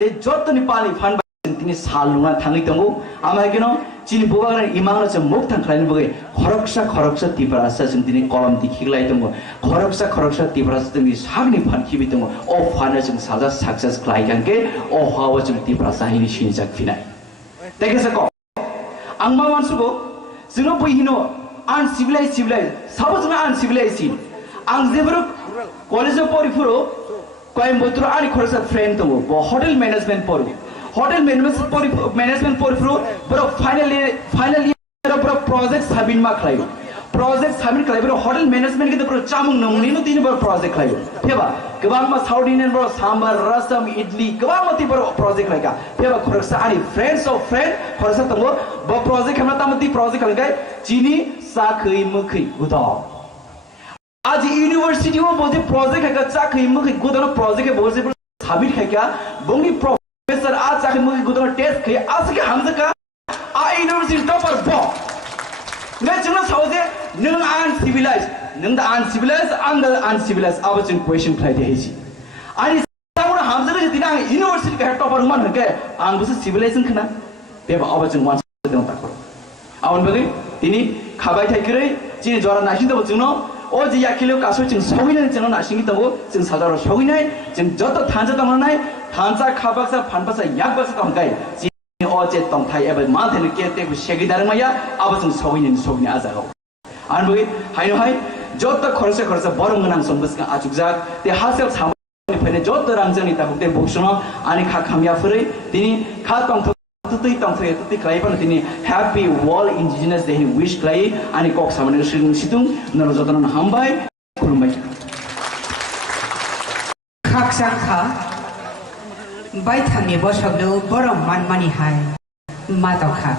저더니 빨리 판 তিনি 살롱아 당이 덩고 아마 이게노 진 보바가는 이망을 좀 목탕 가는 보게 거럭사 디브라사 좀 드니 콜럼 디키글라이 덩고 거럭사 디브라사 등이 사그니 판 키비 덩고 오 파나 좀 사자 सक्सेस 클라이 간게 오 화와 좀 디브라사 히니 시니작 피나이 대게서 거 악마만 쓰고 저는 보이히노 안 시빌라이즈 사버즈는 안 시빌라이즈 안 제브로 콜레저 포리프로 कोयम्बटूर आनी खोरसा फ्रेंड तो वो होटल मैनेजमेंट पर होटल मैनेजमेंट पर बरो फाइनली बरो प्रोजेक्ट साबिन मा खलायो प्रोजेक्ट साबिन खलायो बरो होटल मैनेजमेंट के तो बरो चामुंग नंगनी नो तीन बरो प्रोजेक्ट खलायो फेबा गोबां मा साउथ इंडियन बरो सांबार रसम इडली गोबां मति बरो प्रोजेक्ट लायका फेबा खोरसा आनी फ्रेंड्स ऑफ फ्रेंड खोरसा तो वो प्रोजेक्ट हमना तामति प्रोजेक्ट खलाय चिनी साखै मखै गुदा आज यूनिवर्सिटी में बहुत प्रोजेक्ट है क्या चाक हिम्मत गुदना प्रोजेक्ट है बहुत से साबित है क्या बंगी प्रोफेसर आज चाक हिम्मत गुदना टेस्ट है आज के हम का आ यूनिवर्सिटी टॉपर बो मैं चुना साउजे नंग अनसिविलाइज अब चुन क्वेश्चन खाई दे ही आनी साउना हम जगह जितना यूनिवर्सिटी का टॉपर हुमान है क्या आंग बस सिविलाइजेशन खना बेब अब चुन वन देना ताकरो आवन बगे तिनी खाबाई थाई करे चीन जोरा नाशिन तो चुनो ओ जी याकिलो कासो जों सौइनाय जों नासिंगि दंगो जों सादार सौइनाय जों जत थांजा दंनाय थांजा खाबासा फानबासा याकबासा दंगाय जी ओ जे दंथाय एबा मा देनो केते सेगिदारमाया अब जों सौइनाय आजागाव आनबोगे हायनो हाय जत खरसे बरं गोनां समबसका आजुगजाक ते हासेल सामनि फैने जत रांजोंनि ताबुते बक्सनो आनि खा खामियाफोरै दिनि खा दंथ तुतै क्लाइबान तिनी happy world indigenous day wish क्लाइ आनी कक सामने सिदुं नरजतन हामबाय खुलुमबाय खाकसाखा बायथांनि बसगनो बर' मानमानि हाय मादावखा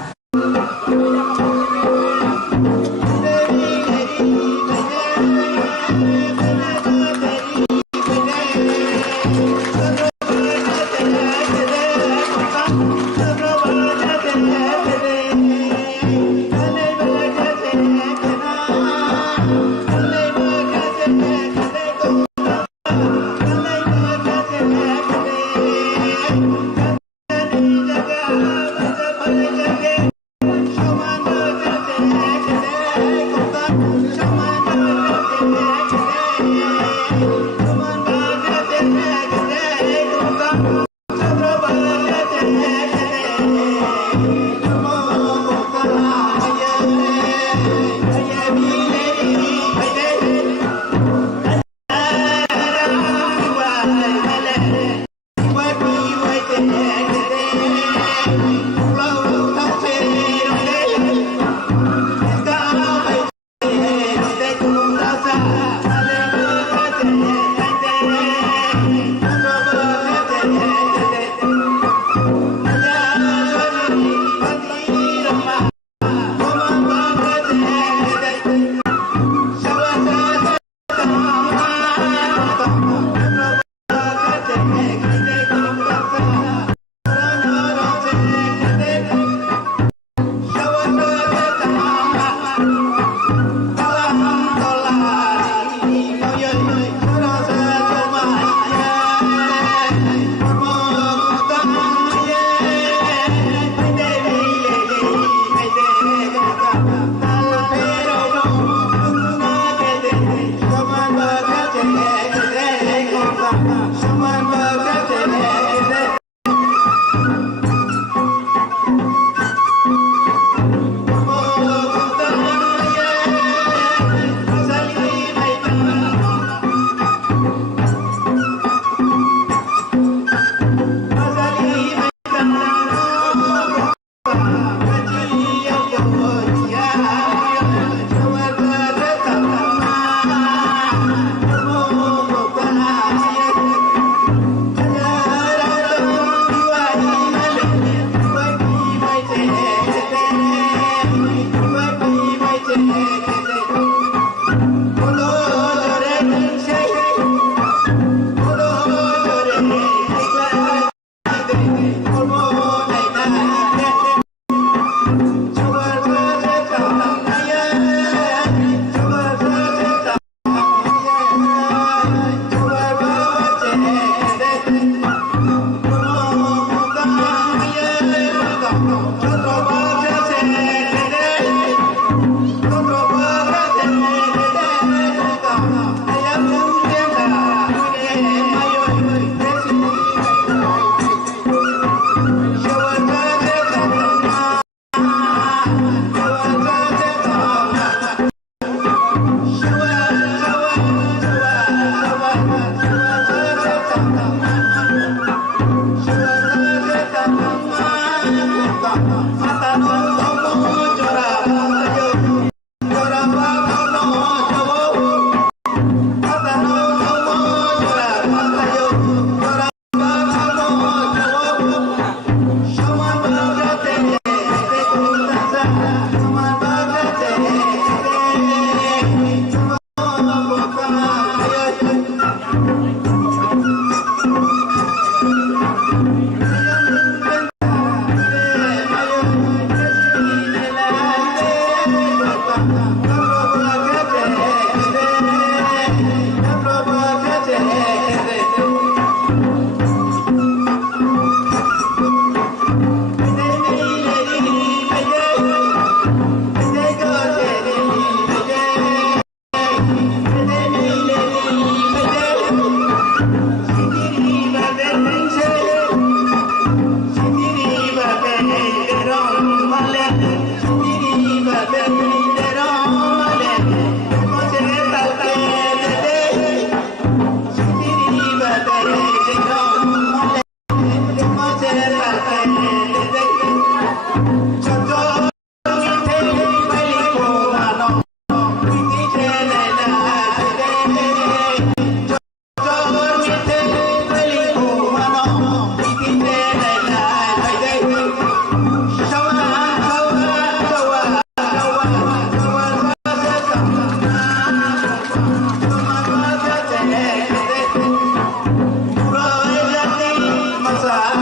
Oh,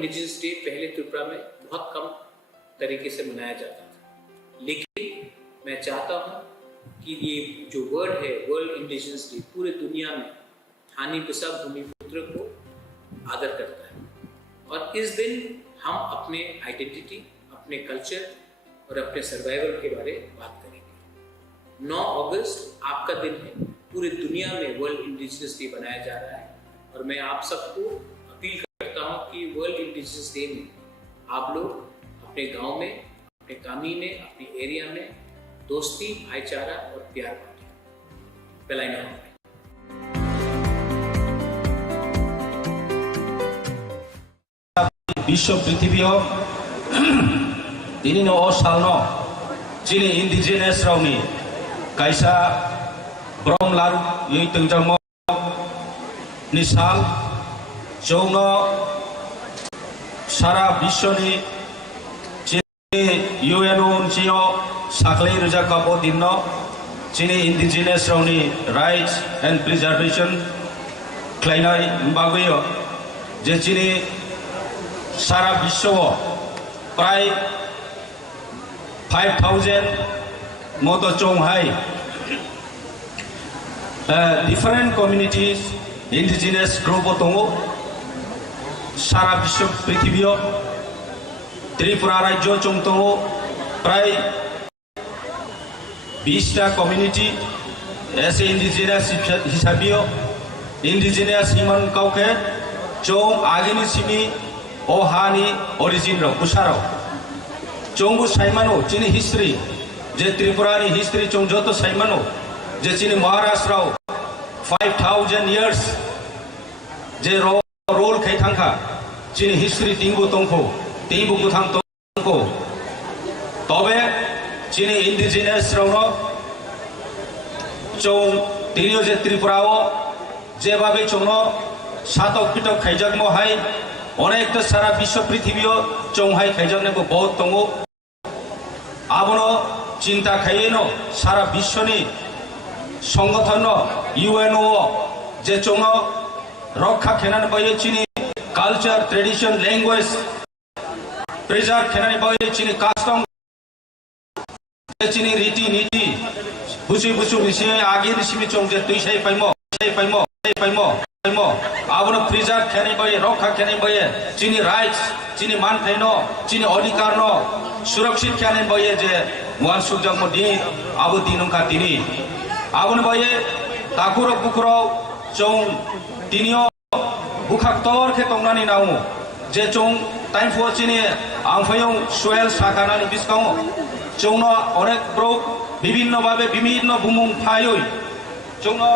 इंडिजिनस डे पहले त्रिपुरा में बहुत कम तरीके से मनाया जाता था, लेकिन मैं चाहता हूँ कि ये जो वर्ड है वर्ल्ड इंडिजिनस डे पूरे दुनिया में थानी बिसा भूमिपुत्र को आदर करता है। और इस दिन हम अपने आइडेंटिटी, अपने कल्चर और अपने सर्वाइवल के बारे में बात करेंगे। 9 अगस्त आपका दिन है, पूरी दुनिया में वर्ल्ड इंडिजिनस डे मनाया जा रहा है और मैं आप सबको अपील करता हूँ कि वर्ल्ड इंडिजिनस डे में आप लोग अपने गांव में, अपने कॉलोनी में, अपने एरिया में दोस्ती, भाईचारा और प्यार बांटें। बेलाइना विश्व पृथ्वी दिनै ओ सालनो चिनि इंडिजिनस रावनि कायसा ब्रम लारु यै तंजांमो नि साल जौनो सारा विश्वनि चिनि यूएनओ उनचियो साख्लै रोजा काबो दिननो चिनि इंडिजिनस रावनि राइट्स एंड प्रिजार्वेशन ख्लायनाय बागैयो जे चिनि सारा विश्व प्राय 5,000 मतो चौहाई डिफरेंट कम्युनिटीज इंडिजिनस ग्रुप दङ सारा विश्व पृथ्वी त्रिपुरा राज्य चौ दङ प्राय 20टा कम्युनिटी ऐसे इंडिजिनस हिसाबै इंडिजिनस हिमन काउके चौ आगेनि सिमी ओ हानि ओरिजिन राव कुसाराव चौंगु साइमानो चिनि हिस्ट्री जे त्रिपुरानि हिस्ट्री चौं जतो साइमानो जे चिनि महाराष्ट्राव 5,000 years जे रोल खैथांखा चिनि हिस्ट्री तिंगु तंखौ तिंगु कुथां तंखौ तबे चिनि इंडिजिनस रावनो चौं तिनियो जे त्रिपुराव जेबाबे चौनो सातक पिटक खाइजागमो हाय अनेक सारा विश्व पृथ्वी चौहाई खाइजाने को बहुत दङ आबनो चिंता खाइनो सारा विश्वनि संगठन यूएनओ जे चौनो रक्षा खेनाने बाये चिनि कल्चर ट्रेडिशन लैंग्वेज प्रिजर्व खेनाने बाये चिनि कास्टम चिनि रीति नीति बुसु बुसु मिसे आगे निसिमि चौं जे तुइसाइ पाइमो आबनो प्रिजर्व खेने बाये रक्षा खेने बाये चिनि राइट्स चिनि मान थाइनो चिनि अधिकार नो सुरक्षित खेने बाये जे वान सुजम दि आबो दिनुखा तिनि आबनो बाये ताकुरो बुकुरो चौं तिनियो बुखाक तोर खे तंगनानि नाउ जे चौं टाइम फो चिनि आंफायं सोयल साखानानि बिस्काउ चौनो अनेक ब्रो विभिन्न भावे विभिन्न बुमुं फायै चौनो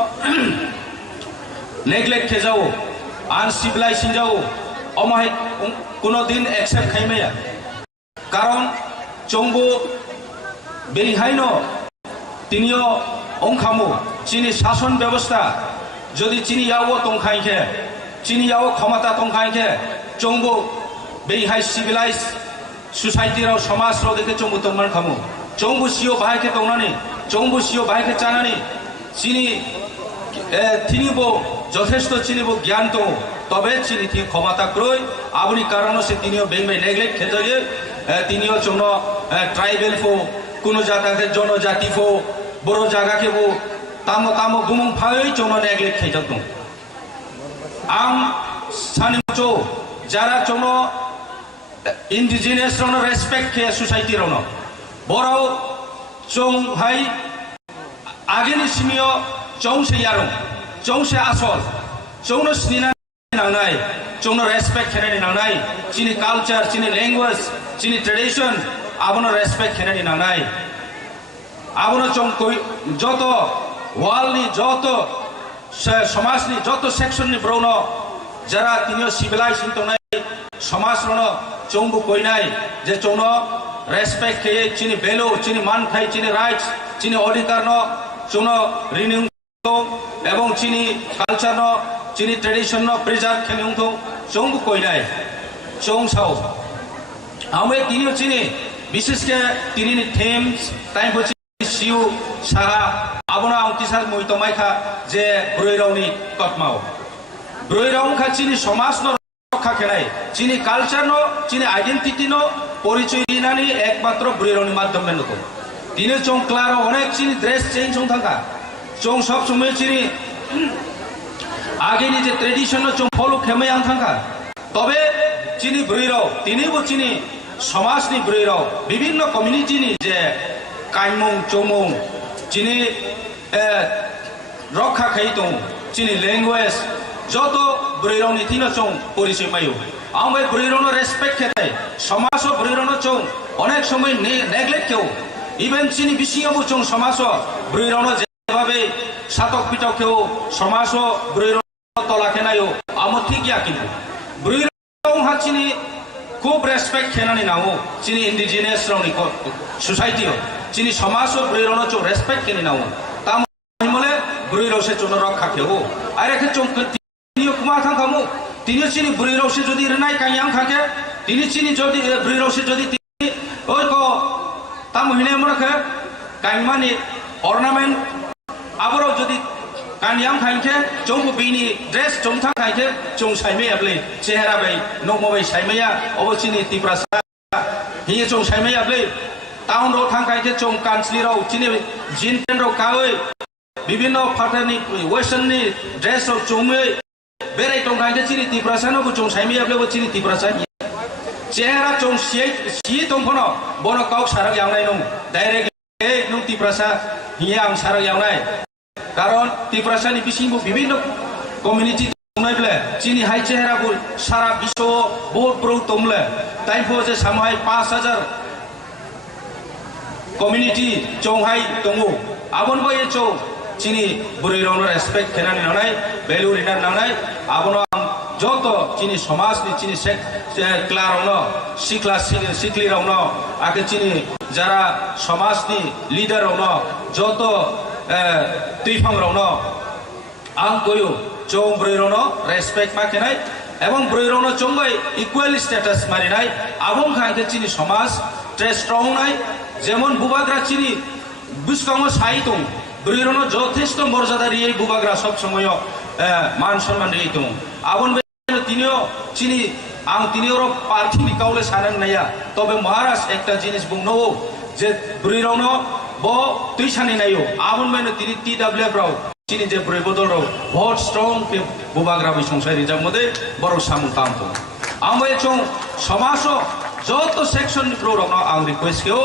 नेग्लेक्ट के जाओ अनसिविलाइज जाओ अमाय कोनो दिन एक्सेप्ट खाइमाया कारण चौंबो बेहायनो तिनियो अंखामो चिनि शासन व्यवस्था जदि चिनि यावो तंखाइखे चिनि यावो क्षमता तंखाइखे चौंबो बेहाय सिविलाइज सोसाइटी राव समाज राव देखे चौंबो तंमान खामो चौंबो सियो बाहायखे तंनानि चौंबो सियो बाहायखे चानानि चिनि तिनिबो যথেষ্ট চিনিব জ্ঞান তো তবে চিনি থি ক্ষমতা ক্রয় আপনি কারণ সে তিনিও বেংবাই নেগলেক্ট খেয়ে তিনিও চৌন ট্রাইবেল ফো কোনো জায়গাকে জনজাতি ফো বড় জায়গাকে বো তামো তামো গুমং ফাই চৌন নেগলেক্ট খেয়ে দং আম সানি চো যারা চৌন ইন্ডিজিনাস রন রেসপেক্ট খেয়ে সোসাইটি রন বড় চৌ ভাই আগেনি সিমিও চৌসে ইয়ারং चौसे आसल चौनो स्निना नांनाय चौनो रेसपेक्ट खेनानि नांनाय चिनि कल्चर चिनि लैंग्वेज चिनि ट्रेडिशन आबनो रेसपेक्ट खेनानि नांनाय आबनो चौं कोई जतो वालनि जतो समाजनि जतो सेक्शननि ब्रौनो जरा तिनियो सिविलाइजेशन तंनाय समाज रनो चौंबो कोइनाय जे चौनो रेसपेक्ट खेये चिनि भेलु चिनि मान खाय चिनि राइट्स चिनि अधिकार नो चौनो रिनिउ एवं चिनी कल्चर नो चिनी ट्रेडिशन नो प्रिजर्व खेनिउ तो चौंबो कोइनाय चौं साव आमे तिनियो चिनी विशेष के तिनिनि थेम्स टाइम बचि सिउ साहा आबना आउतिसार मोइतमाइखा जे ब्रयरावनि कटमाव ब्रयराव खा चिनी समाज नो রক্ষা খেলাই চিনি কালচার নো চিনি আইডেন্টিটি নো পরিচয় দিনানি একমাত্র ব্রিরনি মাধ্যমে নতো তিনি চং ক্লারো অনেক চিনি ড্রেস চেঞ্জ চং থাকা চং সব সময় চিনি আগেনি যে ট্রেডিশন চং ফলো খেমে আং থাকা তবে চিনি ব্রিরাও তিনিও চিনি সমাজনি ব্রিরাও বিভিন্ন কমিউনিটিনি যে কাইমং চমং চিনি রক্ষা খাই দं চিনি ল্যাঙ্গুয়েজ যত ব্রিরাওনি তিনো চং পরিচয় পাইও আমি ব্রিরাওনো রেসপেক্ট খেতাই সমাজও ব্রিরাওনো চং অনেক সময় নেগলেক্ট কেউ ইভেন চিনি বিসিংবো চং সমাজও ব্রিরাওনো যেভাবে সাতক পিটাও কেউ সমাজও ব্রিরাওনো তলা খেনায়ও আমো ঠিক ইয়া কিন্তু ব্রিরাও হা চিনি খুব রেসপেক্ট খেনানি নাও চিনি ইন্ডিজিনিয়াস রাউনি সোসাইটিও চিনি সমাজও ব্রিরাওনো চং রেসপেক্ট খেনি নাও তা মলে ব্রিরাও সে চং রক্ষা কেউ আর একে চং তিনিও কুমা থাকামু তিনিও চিনি ব্রিরাও সে যদি রেনাই কাইয়াং থাকে তিনি চিনি যদি ব্রিরাও সে যদি তিনি ওই কো তা মহিনে মরকে কাইমানি অর্নামেন্ট আবারও যদি কানিয়াম খাইকে চং বিনি ড্রেস চং থা খাইকে চং সাইমে আপলে চেহারা বাই নমো বাই সাইমেয়া অবচিনি তিপ্রাসা হিয়ে চং সাইমে আপলে টাউন रो थां खाइके चं कान्सलि राव चिनि जिन पेन राव कावे বিভিন্ন ফাটানি ওয়েস্টার্ননি ড্রেস রাव चंगे बेराय दं खाइके चिनि तिप्रासा नो चं साइमे आपले चिनि तिप्रासा চেহারা চং সি দंफनो বন কাউ সারাग यावनाय नं डाइरेक्ट नं तिप्रासा हिया आं साराग यावनाय কারণ তিপ্রাসানি বিসিংবো বিভিন্ন কমিউনিটি দंनायब्ले चिनि हाय চেহারা বল সারা বিশ্ব বহুত ব্রো তমলে তাইফো যে সামহাই 5000 কমিউনিটি চংহাই দंगो আবন বয়ে চৌ চিনি বুরিরাওনো রেসপেক্ট খেনানি নানাই ভ্যালু রিনার নানাই আবন যত চিনি সমাজনি চিনি ক্লারাওনো সিকলিরাওনো আগে চিনি যারা সমাজনি লিডারাওনো যত তুইফাংরাওনো আং কয়ু চৌ বুরিরাওনো রেসপেক্ট মাখেনাই এবং বুরিরাওনো চংবাই ইকুয়াল স্ট্যাটাস মারিনাই আবং খাইকে চিনি সমাজ ট্রেস স্ট্রং নাই যেমন বুবাগ্রা চিনি বুসকামো সাই দं ব্রিরাওনো যথেষ্ট মর্যাদা রিয়ে বুবাগ্রা সব সময় মান সম্মান রিয়ে দं আবন তিনিও চিনি আং তিনিও পার্থিনি কাউলে সানেন নাইয়া তবে মহারাজ একটা জিনিস বুংনো যে ব্রিরাওনো ব তুই সানি নাইও আবন বাইনো তিনি টিডব্লিউএফ রাও চিনি যে ব্রিবদল রাও বহুত স্ট্রং কে বুবাগ্রা বি সংসার রিজাম মধ্যে বড় সামু কাম দं আমি চং সমাজও যত সেকশন প্রো রাও আং রিকোয়েস্ট কেও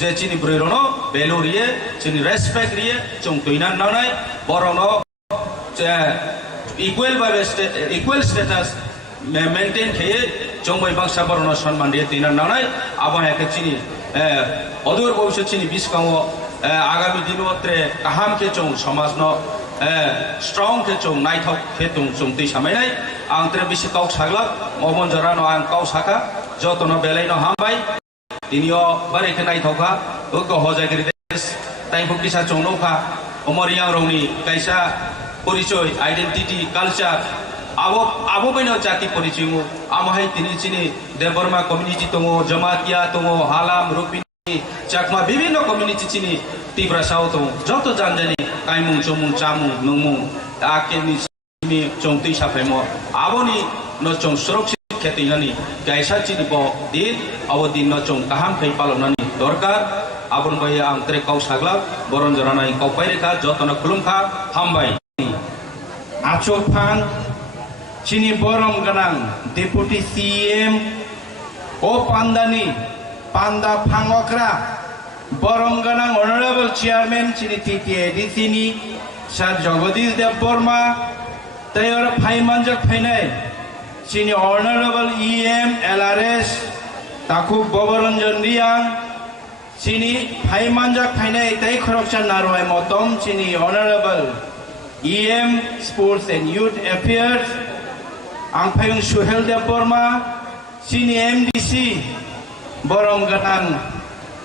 যে চিনি ব্রিরাওনো ভ্যালু রিয়ে চিনি রেসপেক্ট রিয়ে চং তুইনা নানাই বড়নো ইকুয়াল স্ট্যাটাস মেনটেন খেয়ে চংবাই বাংসা বড়নো সম্মান দিয়ে তুইনা নানাই আবার একে চিনি অদূর ভবিষ্যৎ চিনি বিসকামো আগামী দিনত্রে কাহাম কে চং সমাজ ন স্ট্রং কে চং নাইথক কে চং তুই সামাইনাই আং ত্রে বিসি কাউ সাগলা অমন জরানো আং কাউ সাকা যতন বেলাইনো হামবাই তিনিও বারেকে নাইথকা ওকে হজাগিরি দেশ তাইফো কিসা চংনৌখা অমরিয়াং রংনি কাইসা পরিচয় আইডেন্টিটি কালচার আবো বাইনো জাতি পরিচয় আমহাই তিনি চিনি দেববর্মা কমিউনিটি দङ জমাতিয়া দङ হালাম রুপিনি চাকমা বিভিন্ন কমিউনিটি চিনি তিপ্রাসাও দङ যত জানজানি কাইমুং চমুং চামুং নংমুং আকেনি চিনি চংতুই সাফাইমো আবনি ন চং সুরক্ষিত খেতিনানি গাইসা চিনি ব দিন অবদিন ন চং কাহাম খাই পালনানি দরকার আবন বাই আং ত্রে কাউ সাগলা বরন জরানাই কাউ পাইরেখা যতন খুলুমখা হামবাই আচক ফাং চিনি বরম গানাং ডেপুটি সিএম ও পান্দানি পান্দা ফাংকরা বরম গানাং অনারেবল চেয়ারম্যান চিনি টিটিএডিসি নি স্যার জগদীশ দেববর্মা তাই ওরা ফাইমানজক ফাইনাই চিনি অনারেবল ইএম এলআরএস তাকু ববরঞ্জন রিয়াং চিনি ফাইমানজক ফাইনাই তাই খরকচান নারওয়াই মতম চিনি honourable EM Sports and Youth Affairs ang payung Suhel Deborma sini MDC Borong Ganang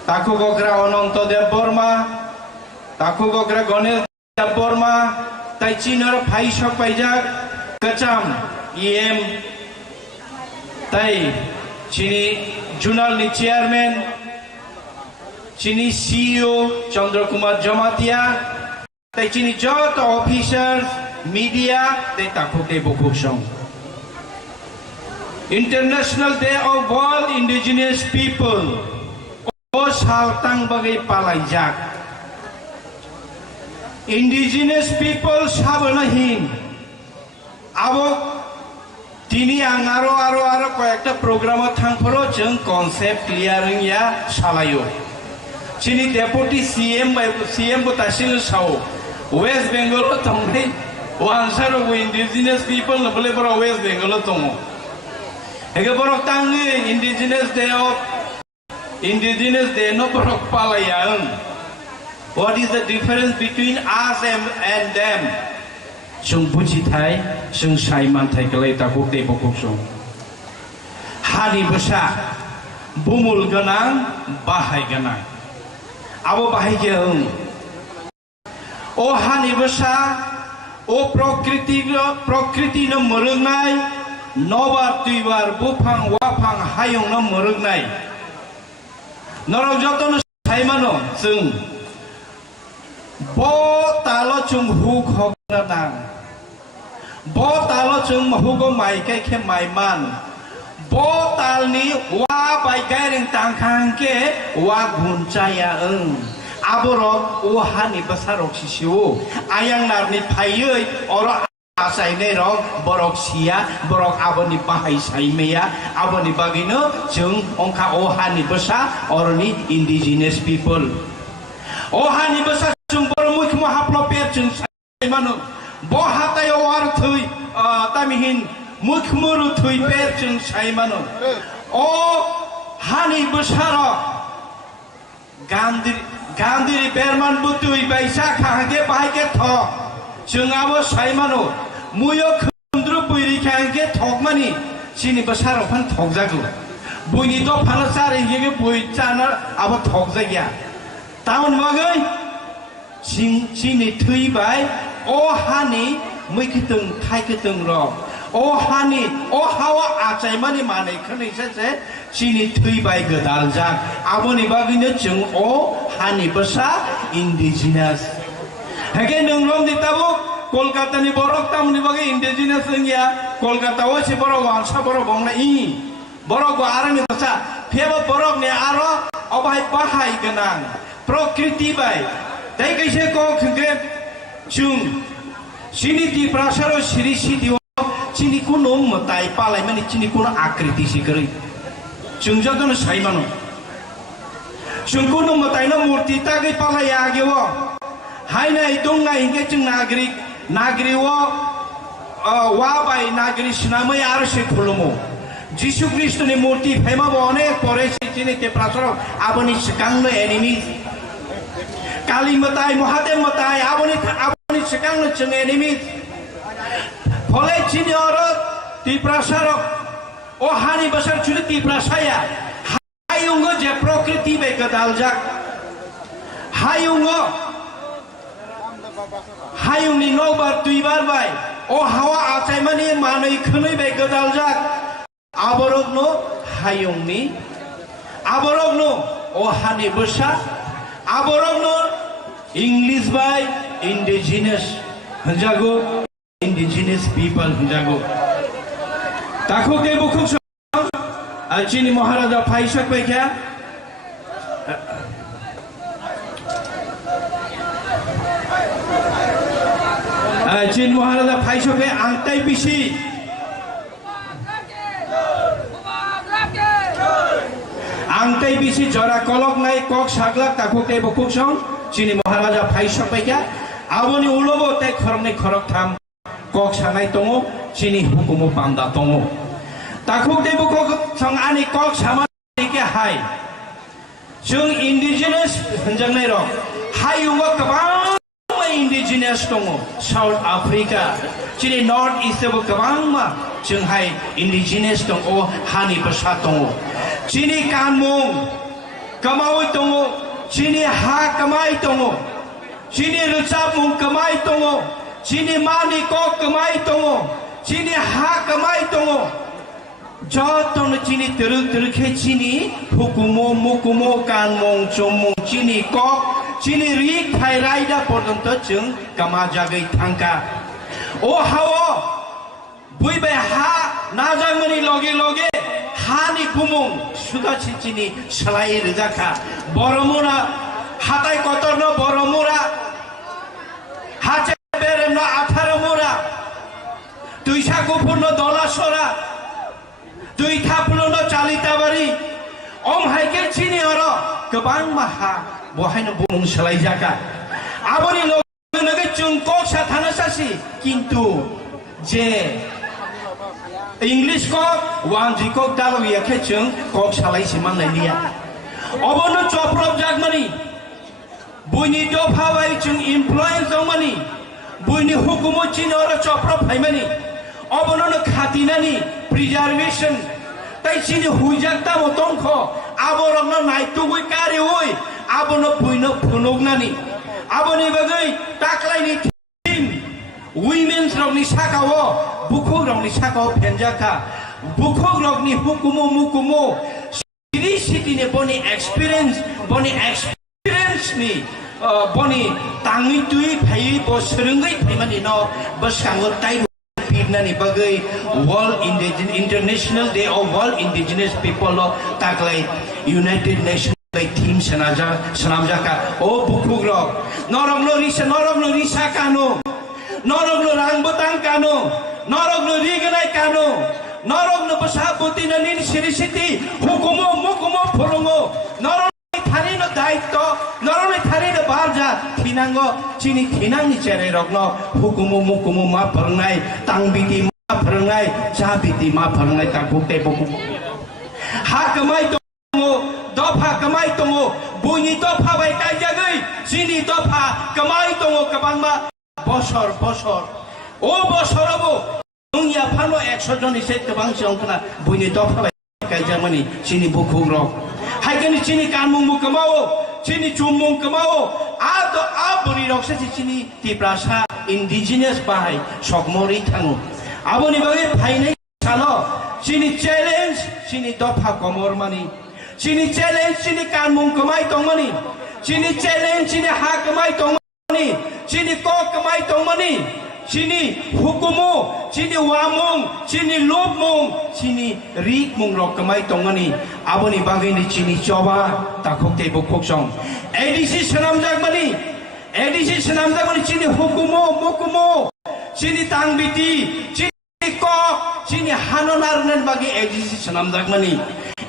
Taku Gogra Ononto Deborma Taku Gogra Gonel Deborma Tai Chinor Pai Shok Paijak Kacham EM Tai Chini Junal ni Chairman Chini CEO Chandra Kumar Jamatia তাই চিনি যত officer media তাই তাকুতে বকুসং International Day of All Indigenous People o saltang bagai palaijak Indigenous people sabanahin abo tini ang aro koyekta program thangporo jeng concept clearing ya salayo chini deputy CM butasin sao West Bengal tongai wansar of Indigenous people no bole boro West Bengal tongo ege borok tangi Indigenous Day no borok palayang. What is the difference between us and them? Sung buji thai, sung saiman thai kalai takuk de bokuk sung. Hani besa, bumul ganang, bahai ganang. Abo bahai keung. O hani besa, o prokriti no murungnai, nobar tuibar bupang wapang hayung no murungnai. Norok joto no saimano sung. Bo talo chung hu khok na dang bo talo chung hu go mai kai khe mai man bo tal ni wa bai gai ring tang khang ke wa gun chaya aborok o hani basarok sisiu ayang nar ni phaioi oro asai ne rok borok sia borok aboni bahai sai meya aboni bagino chung ongkha o hani basa oroni indigenous people o hani basa chung boromuk mahaplo pet chung sai manu bo hatai war thui tamihin mukhmuru thui pet chung sai manu o hani basara gandiri berman butui baisa khage bai ke tho chung abo sai manu muyo khundru puiri khage thok mani chini basara phan thok jagu buini to phala sare yege bui chana abo thok jagya taun magai chini thui bai o hani muikitung thaikitung ro o hani o hawa achai mani manai khani se chini thui bai gadal jak aboni bagine chung o hani basa indigenous hage nongrom ditabo Kolkata ni borok tamni bagai indigenous ngya Kolkata o si borok wansa borok bongna I borok go arami basa phebo borok ne aro obai bahai ganang prokriti bai dai kaise ko khge chung chini di prasaro siri sidi chini kuno matai palai mani chini kuno akriti sikari chung jadon saimano chung kuno matai no murti ta gai palai agyo haina idonga inge chung nagri wo wa bai nagri snamai arse khulumo Jishu Kristo ni murti phema bone pore chini te prasaro aboni sikangno enemy Kali matai Mahadev matai aboni sekang no chung enemy phole chini orot ti prasaro o hani basar chuli ti prasaya hayungo je prokriti be gadal jak hayungni nobar tuibar bai o hawa achai mani manoi khunoi be gadal jak aborogno o hani basa aborogno English by indigenous hanjago indigenous people hanjago takho ke bukhuk chini maharaja phaisok baikya chini maharaja phaisok ke angtai bisi angkai bisi jora kolok nai kok saglak takho ke bukhuk song chini maharaja phaisok baikya aboni ulobo te khorok tham kok sanai tongo chini hukumu panda tongo takuk de bukok sang ani kok sama ke hai chung indigenous hanjangnai ro hai ungo kabang indigenous tongo South Africa chini North East bo kabang ma chung hai indigenous tongo hani basa tongo chini kanmong kamau tongo chini ha kamai tongo chini ruchapung kamai tongo chini mani kok kamai tongo chini ha kamai tongo joton chini teruk he chini hukumo mukumo kanmong chomong chini kok chini rik thai raida portonto chung kama jagai thangka o hawo bui be ha नाजांगनि लगे लगे हानि गुमुं सुगा चिचिनि सलाय रोजाखा बरमुरा हाथाय कतरनो बरमुरा हाचे बेरेमनो आथारमुरा दुइसा गुफुरनो दलासरा दुइ थाफुलनो चालिताबारि ओम हायके चिनि अरो गोबां माहा बहायनो बुं सलाय जाका आबोनि लगे लगे जों कक्सा थानो सासि किन्तु जे इंग्लिश को वांजी को दालो याखे जों कक सालायसि माननायनिया अबनो चप्रब जागमानि बुइनि दफाबाय जों इनफ्लुएंस दंमानि बुइनि हुकुमो चिनो आरो चप्रब फायमानि अबनो खातिनानि प्रिजार्वेशन ताई चिनि हुइजाक्ता मतंखो आबरनो नायतुगुइ कारिउइ आबनो बुइनो फुनुगनानि आबोनि बागै ताक्लायनि Women's rogni sakawo bukhuk rogni sakawo penjaka bukhuk rogni hukumo mukumo city ne boni experience ni boni tangi tui phai bo serungai phaimani no baskango tai pirnani bagai World International Day of World Indigenous People lo taklai United Nations by team sanamjaka o bukhuk rog norogno risa kano Norogno rangbutang kano, norogno riganay kano, norogno pasabuti na nin sirisiti, hukumo mukumo pulungo, norogno tharino daito, norogno tharino barja, tinango chini tinang ni chere rogno, hukumo mukumo ma parangai, tangbiti ma parangai, jabiti ma parangai tangkute bukumo. Hakamay tongo, dopa kamay tongo, bunyi dopa bay kajagay, chini dopa kamay tongo kabangma. বছর বছর ও বছর হবো নংয়া Fanon 100 জন এসে গোबां সংখ্যা বুইনি দফা গাयजामानि চিনি বুখুং rock হাইকানি চিনি কানमुं मुकमावो চিনি चुमुं कमावो आ बुरि रकसे चिनि तिप्रासा इंडिजिनियास बाहाय सकमरि थाङो आबोनि बागै फायनाय सानो चिनि चेलेंज चिनि दफा कमरमानि चिनि चेलेंज चिनि कानमुं कमाय दंमानि चिनि चेलेंज चिनि हा कमाय दंमानि Chini kok kamay tongmani, chini hukumo, chini wamong, chini lobmong, chini rikmong rok kamay tongmani. Aboni bagay ni chini coba takok te bukok song. Edisi sanamjagmani, chini hukumo, mukumo, chini tangbiti, chini kok, chini hanonarunan bagi edisi sanamjagmani.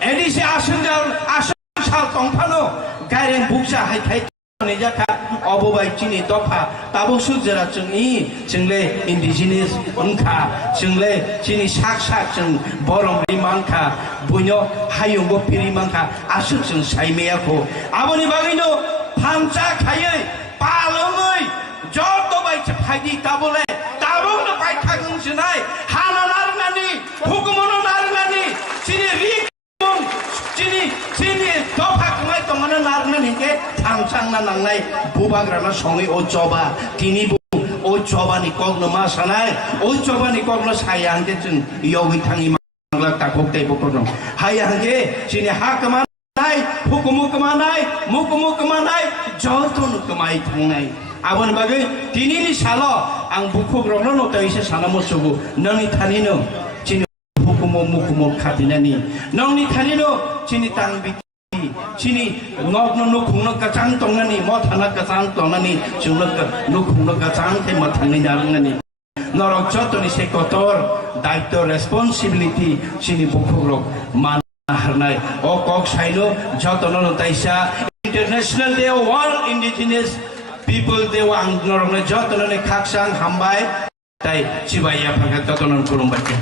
Edisi asal tongpano, gaireng buksa hai Nejaka obobai chini dopa tabo sujera chungi chungle indigenous unka chungle chini sak chung borong rimanka bunyo hayungo pirimanka asuk chung saimea ko aboni bagino phamcha khayai palongoi joto bai chaphaidi tabole tabong na pai thagung sinai hananar nani hukumono narnani chini rik chini dopa kamai tongana narnani ke थांसां ना नांनाय बुबाग्राना सङै ओ जबा तिनि बु ओ जबानि कगनो मा सानाय ओ जबानि कगनो सायांगे जों यौगै थाङि मांगला ताखक ते बकनो हायांगे सिनि हा कमानाय हुकुमु कमानाय मुकुमु कमानाय जतनु कमाय थांनाय आबन बागै तिनिनि सालो आं बुखुग्रनो नतैसे सानामसुगु नंनि थानिनो सिनि हुकुमु मुकुमु खादिनानि नंनि थानिनो सिनि तांबि chini nok no khungno kachang tongnani mo thana kachang tongnani chungno no khungno kachang te ma thangni narnani norok jotoni se kotor daitto responsibility chini bukhurok man harnai o kok sailo jotono no taisa International Day of World Indigenous People Day ang norok no jotono ne khaksang hambai tai chibaya phaga jotono kurumbakke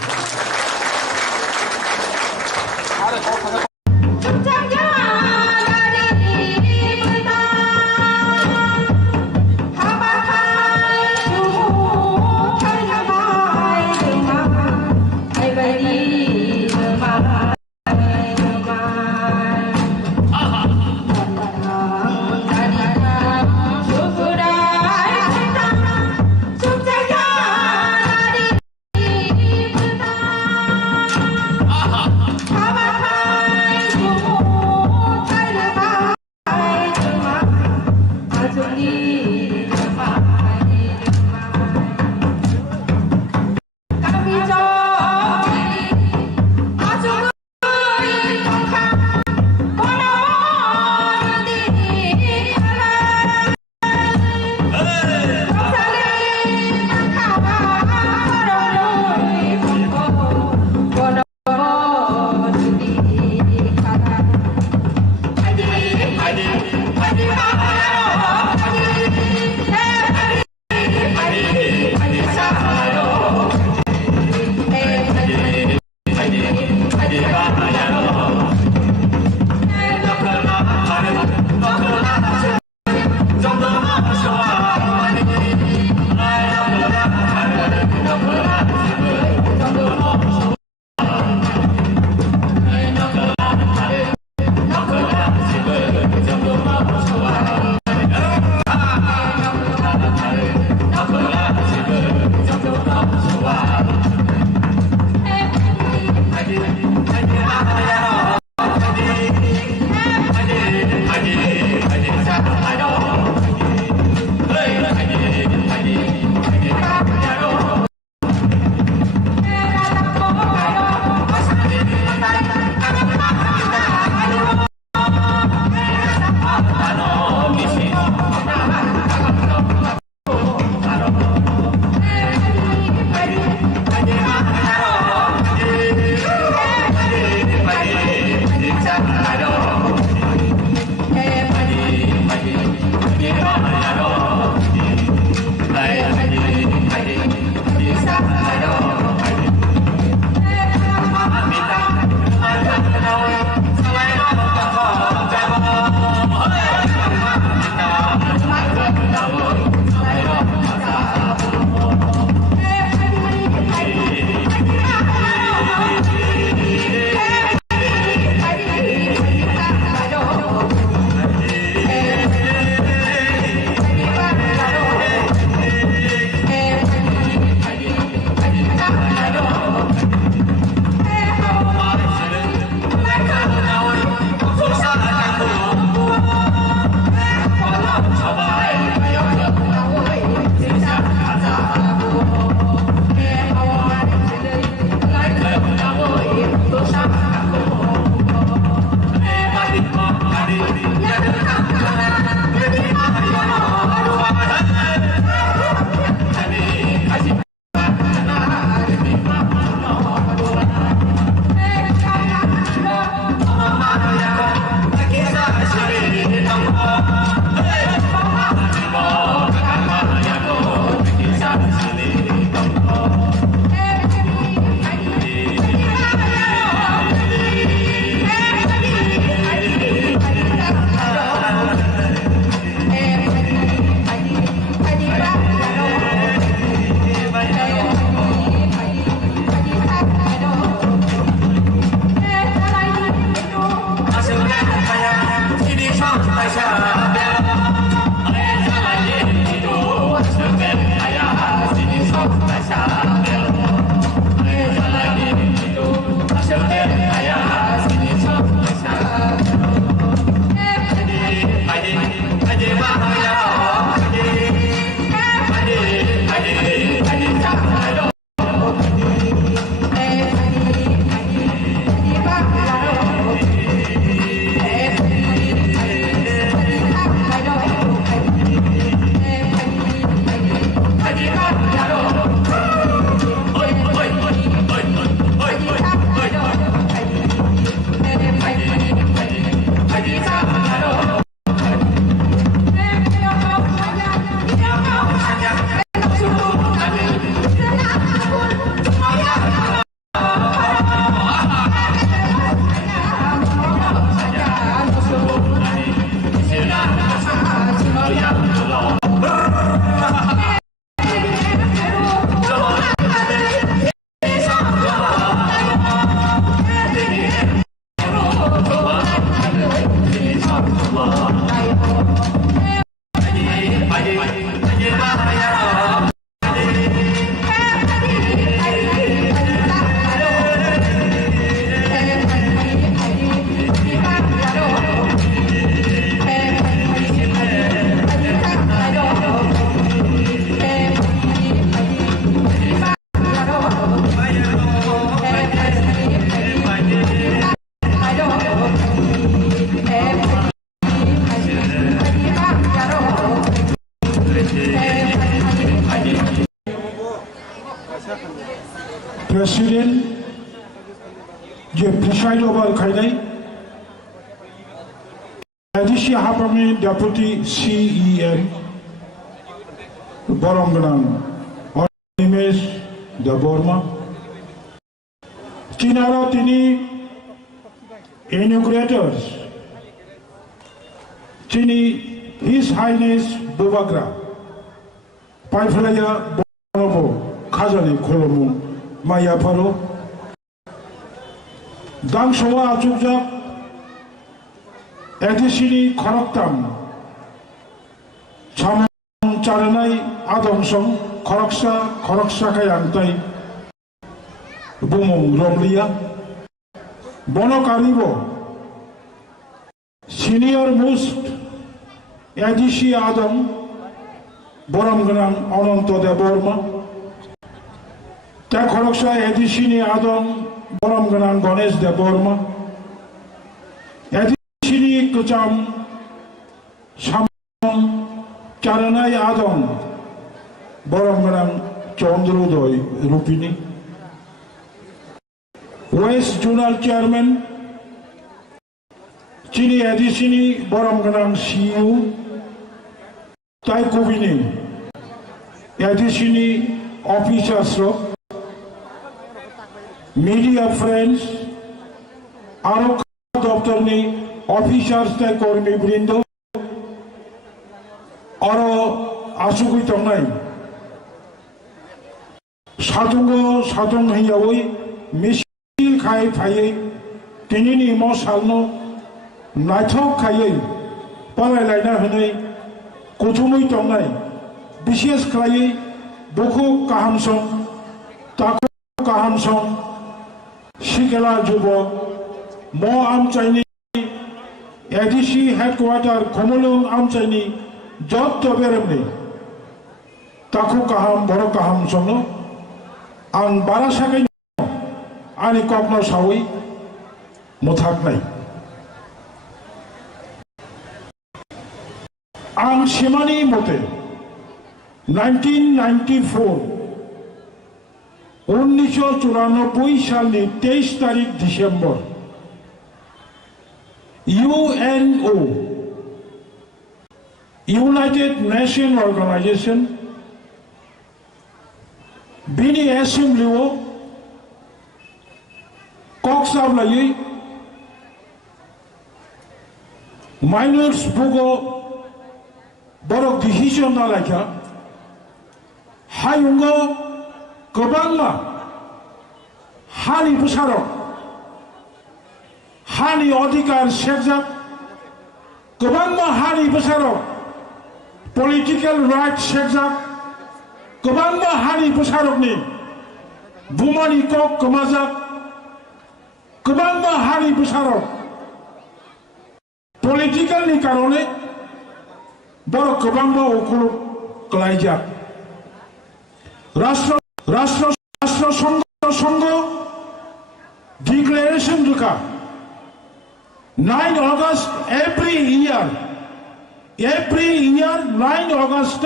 President, je preside over Kaidai, Adishia Hapami, Deputy CEN, Boromganan, Onimes, the Borma, Chinaro Tini, inaugurators, Chini, His Highness Bubagra, Paiflaya Bonobo, Kazani Kolomu, Maya Paro, Dang Soa Ajubjak, Edishini Koroktam, Chamon Charanai Adamsong, Koroksa Kayantai, Bumung Romlia, Bono Karibo, Senior Most, Edishi Adam, Boramganam Ononto de Borma, Koroksa Edishini Adam, Boramganan Gones de Borma, Edishini Kucham, Samon, Charanai Adam, Boramganan Chondrudoi, Rupini, West Journal Chairman, Chini Edishini, Boramganan CU, Taikubini, Edishini Officers, Media friends, Arok Doctorni, officers tai kormi brindo, Aro Asukui Tongai, Satung Hiyawi, Misil Kai Faye, Tinini Mosalno, Naito Kaye, Paralaina Hene, Kutumui Tongai, Bisias Kraye, Boko Kahamson, Taku Kahamson, Shikela Jubo, Mo Amchani, Edishi Headquarter, Komulung Amchani, Jot Toberemni, Taku Kaham, Borokaham Sono, and Barasaki, Ani Kopno Sawi, Mutaknai. Ang Shimani Mote, 1994. 1994 সালে 23 তারিখ December UNO United Nations Organization Bini Assembly o Koksablai Minors Bugo Borok decision na laika Hayungo Kobangma Hani Busaro Hani Odikar Shekzak Kobangma Hani Busaro Political Rights Shekzak गोबांबा हारि फोसारकनि बुमानि कक गोमाजाक गोबांबा हारि फोसारक पलिटिकलनि कारणे बर गोबांबा अखल गलायजाक राष्ट्र संघ declaration रुका 9 August every year 9 August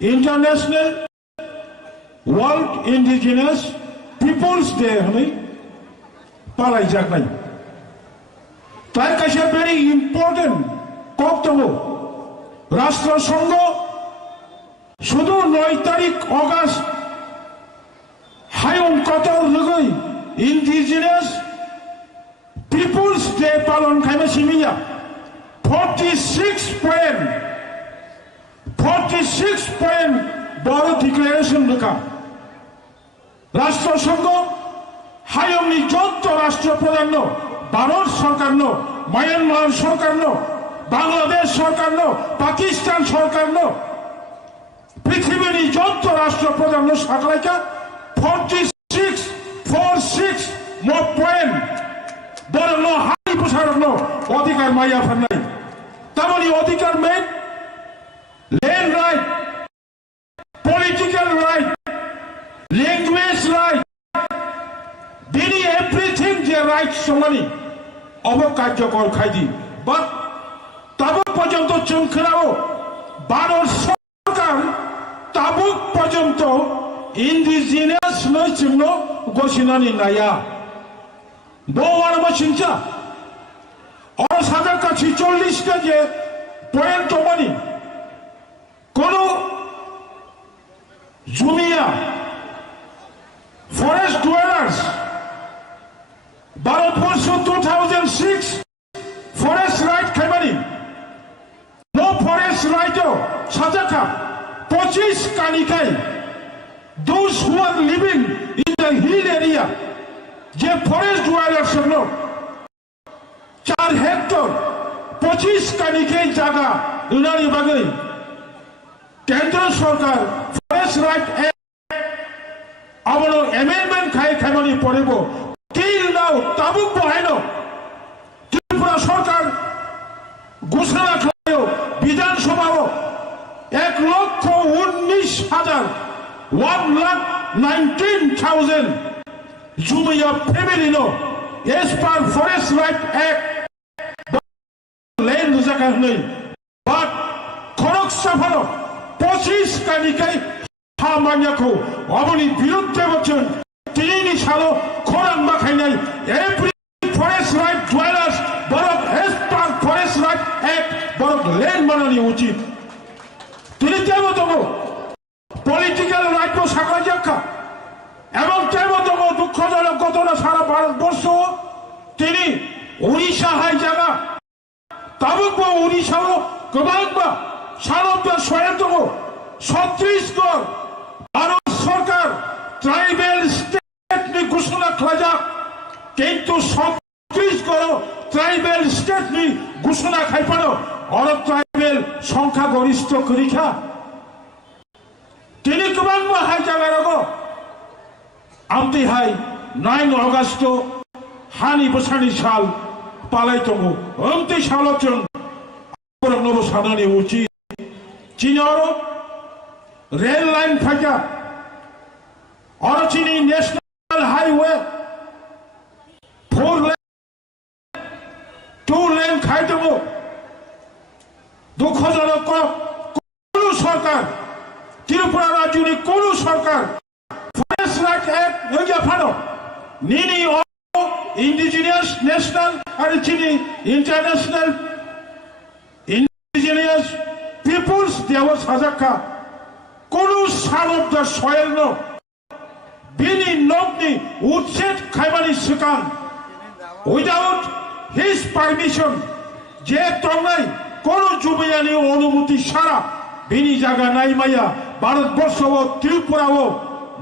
International World Indigenous Peoples Day हमें पालाई जागनाय ताई कैसे very important कॉक्टबो राष्ट्र संघ शुद्ध 9 तारीख अगस्त हायों कतर लगई Indigenous Peoples Day पालन खाइमे सिमिया 46 point बड़ो डिक्लेरेशन रखा राष्ट्र संघ हायोंनि जत्त राष्ट्र प्रधान नो भारत सरकार नो म्यांमार सरकार नो बांग्लादेश सरकार नो पाकिस्तान सरकार नो पृथ्वीनि जत्त राष्ट्र प्रधान नो साकलाइका 46 मो पॉइंट बड़ो नो हारि प्रसारक नो अधिकार माया फरनाय तमनि अधिकार में land right political right language right dini everything je right somani obo karyokor khaidi but tabuk porjonto chungkhrao bharat sarkar tabuk porjonto indigenous noi chungno goshinani naya bowana ma chingcha or sajar ka 46 ta je point tomani kono Jumia, forest dwellers, Bharatvarsho 2006, forest right Khaimani, no forest right Sajaka, Pochis Kanikai, those who are living in the hill area, the forest dwellers of no, 4 hectare, Pochis Kanikai Jaga, Unani Bagai, Kendra Sarkar, Forest Right Act, our amendment খাইমানি পড়ব till now তাবুক বহাইনো ত্রিপুরা সরকার ঘোষণা খাইও বিধানসভাও 1,19,000 জুমিয়া family নো as per Forest Right Act লেন জায়গা নেই বাট খরক সাফানো 25 কানিকাই হামানিয়াকো অবনি বিরুদ্ধে বলছেন তিনি সালো খরাং বাখাইনাই এভরি ফরেস্ট রাইট ডুয়েলার্স বরক এস পার ফরেস্ট রাইট অ্যাক্ট বরক ল্যান্ড বানানি উচিত তিনি কেমতম পলিটিক্যাল রাইট সাকা যাক্ষা এবং কেমতম দুঃখজনক ঘটনা সারা ভারতবর্ষ তিনি উড়িষ্যা হাই জায়গা তাবুক উড়িষ্যাও গোবাংবা সারব্বা স্বয়ন্তম ছত্তিশগড় ভারত সরকার ট্রাইবেল স্টেট নি ঘোষণা খাজা কিন্তু ছত্তিশগড় ট্রাইবেল স্টেট নি ঘোষণা খাইপানো আর ট্রাইবেল সংখ্যাগরিষ্ঠ করিখা তিনি গোবাংবা হাই জায়গারগ আমতি হাই 9 অগস্ট হানি বসানি সাল পালাইতমু আমতি সালচন নব সাধনী উচিত চীনর রেল লাইন ফাঁকা অরচিনি ন্যাশনাল হাইওয়ে 4 লেন 2 লেন খাই দেব দুঃখজনক কোন সরকার ত্রিপুরা রাজ্যনি কোন সরকার ফরেস্ট রাইট অ্যাক্ট হইয়া ফানো নিনি ইন্ডিজিনিয়াস ন্যাশনাল আর চিনি ইন্টারন্যাশনাল indigenous peoples দেওয়া সাজাকা কোন সারব্দ সয়েল বিনি নগ্নি উচ্ছেদ খাইবানি শিকান উইদাউট হিজ পারমিশন যে তঙ্গাই কোন জুবিয়ানি অনুমতি সারা বিনি জায়গা নাই মাইয়া ভারতবর্ষ ও ত্রিপুরা ও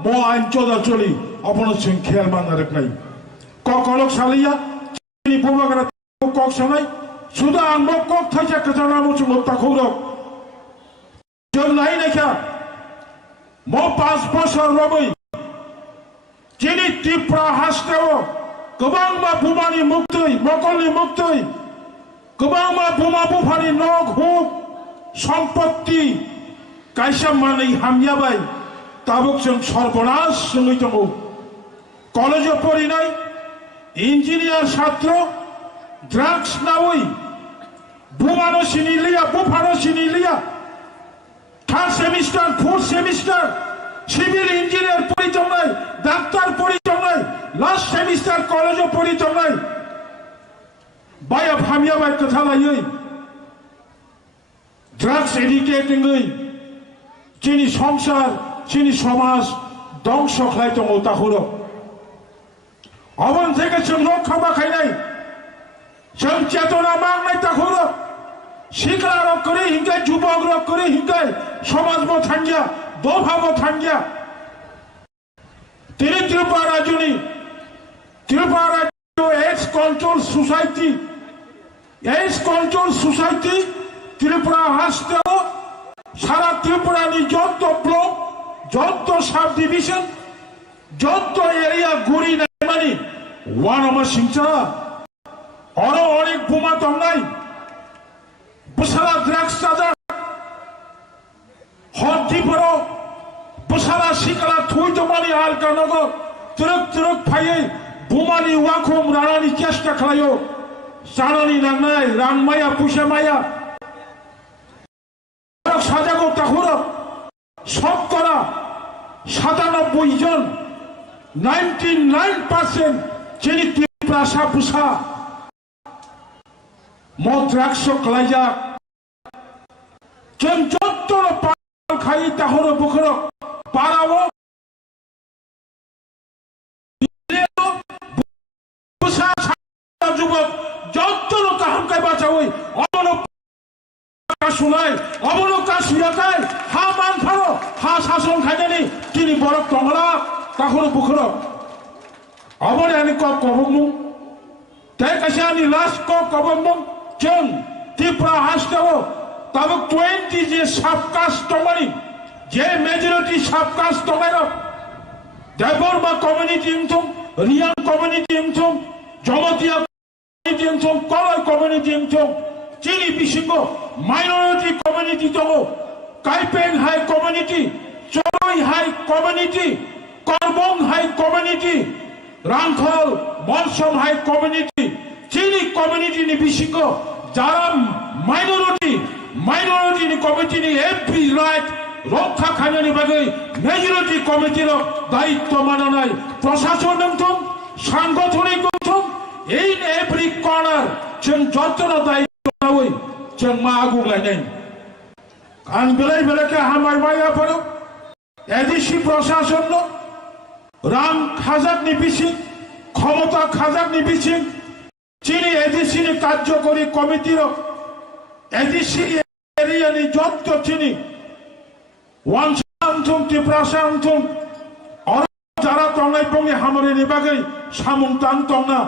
মো আইন চলাচলি অবনসিং খেয়াল মানা রাখনাই কলক সালিয়া চিনি পূর্বগরা কক সানাই সুদা আনব কক থাইছে কেজানা মুচু মুত্তা খৌরক जों नायनायखा mo 5 বছর রবই যিনি ত্রিপুরা হাসতেও गोबां बुमानि मुक्तै मकलनि मुक्तै गोबां बुमा बुफानि नग हुक सम्पत्ति कायसामानै हामयाबाय ताबुक जों सर्वनाश जोङै दङ कलेजाव फरायनाय इन्जिनियार छात्र ड्राग्स नावै बुमानो सिनिलिया बुफानो सिनिलिया 3rd semester 4th semester civil engineer परिचय डाक्तार परिचय लास्ट सेमिस्टार कलेजाव परिचय बाया फामिया बाय कथा लायै ड्राग्स एडिक्टेडै जोंनि संसार जोंनि समाज ध्वंस खालाय दङ ताहुरो अबन থেকে जों रक्षा बाखायनाय जों चेतना मांनाय ताहुरो शिक्षा रक करे हिंगाय जुबक रक करे हिंगाय समाज म थांगिया दोभाबो थांगिया তিনি ত্রিপুরা রাজনী Tripura AIDS control society Tripura hostel सारा त्रिपुरा जत ब्लक जत सब डिविजन जत एरिया घुरी मानी वानमा सिंचा और अनेक बोमा दंनाय बसारा ड्राग्स चार्जर हरदिफोराव बसारा सिकाला थुई दमानि आलकानगर तुरक फायै बुमानि वाखम रानानि चेष्टा खालायो जानानि नांनाय रांमाया फैसामाया साजागो ताहुरो शतकरा 97 जन 99% जोंनि त्रिपुरा साबुसा मद्राक्स खालायजा जों जत्तनो पाल खायै ताहुरो बुखरो पारावो যুবক যত্তর কাহাম কাই বাঁচাওই শুনাই অবনকা শুয়াকাই হা মান ফারো হা শাসন খাইজানি তিনি বড় টংলা তাহলে বুখর অবনে আমি কবমু তাই কাছে আমি লাস্ট কবমু जों त्रिपुरा हास्टेलाव ताबो 20 जे सबकास्ट दंमानि जे मेजरिटी सबकास्ट दंनाय देबरमा कम्युनिटी इंथम रियां कम्युनिटी इंथम जमतिया कलय कम्युनिटी चीनी बिसिंगो माइनरिटी कम्युनिटी दङ काइपें हाई कम्युनिटी चरय हाई कम्युनिटी करबं हाई कम्युनिटी रांखल मनसम हाई कम्युनिटी चीनी कम्युनिटी नि बिसिंगो जारा माइनरिटी नि कम्युनिटी नि एभ्री राइट रक्षा खालामनायनि बागै मेजरिटी कमिटिर दायित्व माननाय प्रशासन दं सांगठनिक दं in every corner जों जत्तनो दायित्व लावै जों मा आगुलायनाय आं बेलाय बेलाके हामाय मायाफोर एडिसि प्रशासन रां खाजाकनि बिसिं क्षमता खाजाकनि बिसिं चीनी एडिसिनि कार्यकरी कमिटिर एडिसि एरियानि जत्त चीनी वानसांथुं त्रिपुरासांथुं और जारा तंनाय बंनि हामरेनि बागै सामुंतान दंना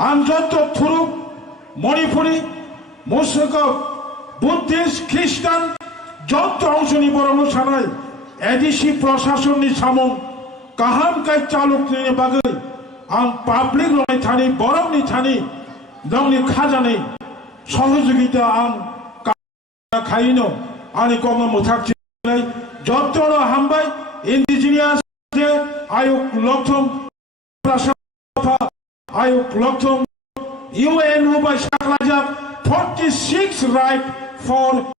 आं जत थुरुक मणिपुरी मुसलमान बुद्धिस्ट ख्रिस्टान जत अंशनि बर मोसानाय एडिसि प्रशासननि सामुं गाहाम गाइड चालकनि बागै आं पाब्लिक लनाय थानि बरंनि थानि दंनि खाजानि सहयोगिता आं खायनो आंनि कम मोथाखिनाय जत्तनो हामबाय इन्डिजिनियास जे आयोग लक्ष्म आयोग लक्ष्म UN by Shaklajak 46 right for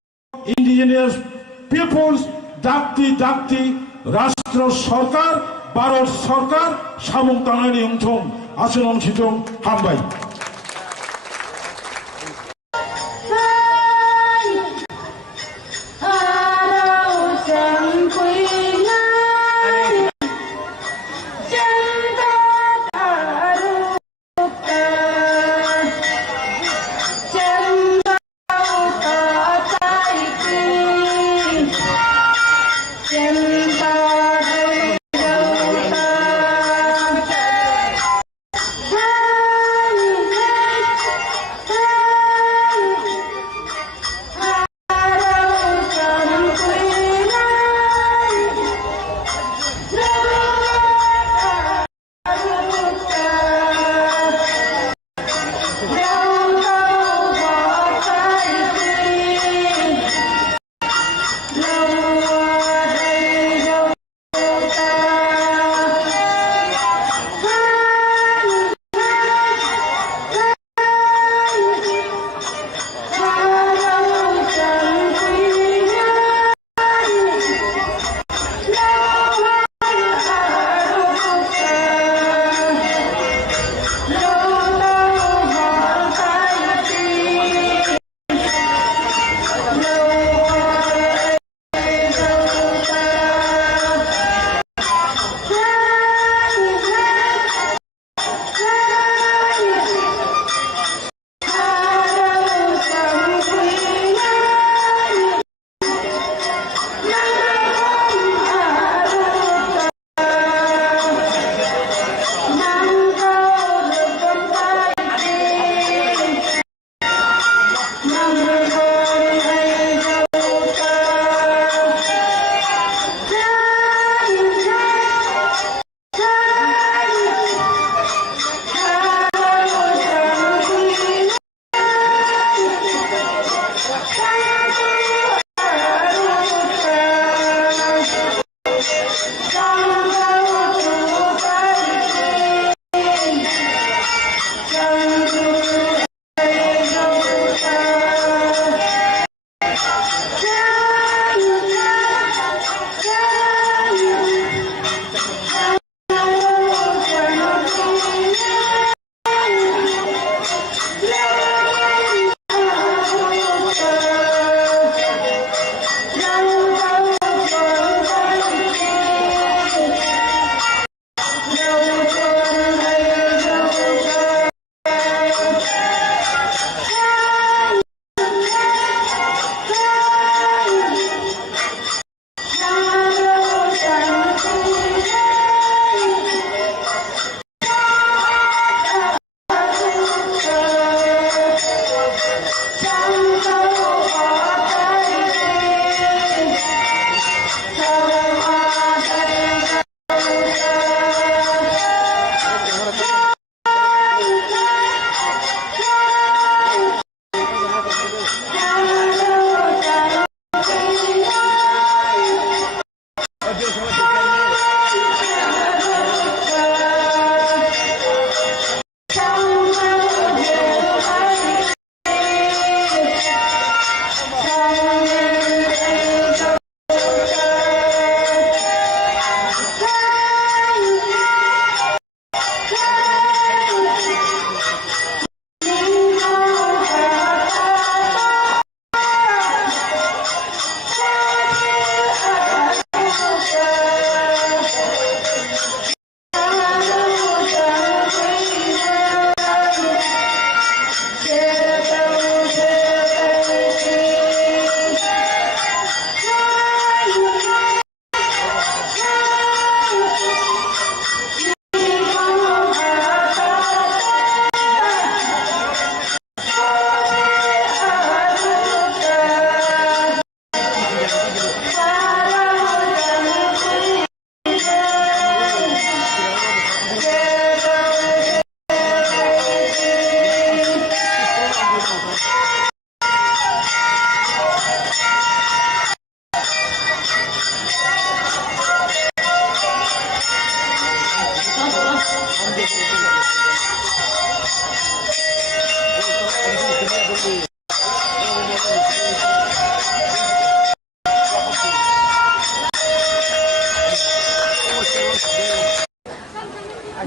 indigenous peoples dakti Rashtra Sarkar Bharat Sarkar samung tanani umthom asunong situng hambai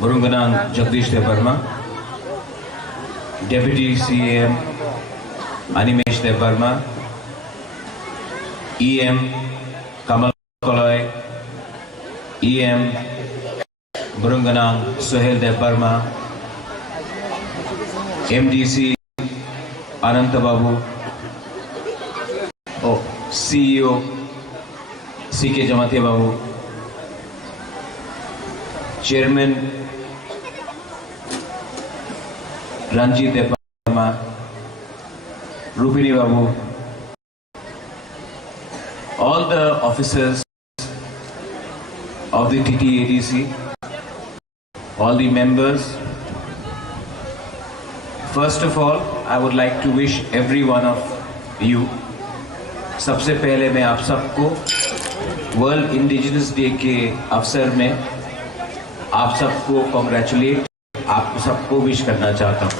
Burunganang Jagdish Devarma, Deputy CM Animesh Devarma, EM Kamal Koloy, EM Burunganang Suhail Devarma, MDC Ananta Babu, CEO CK Jamatia Babu, Chairman Ranjit Devarma, Rupini Babu, all the officers of the TTADC, all the members. First of all, I would like to wish every one of you, सबसे पहले मैं आप सबको world indigenous day के अवसर में आप सबको कॉन्ग्रेचुलेट, आप सबको विश करना चाहता हूँ।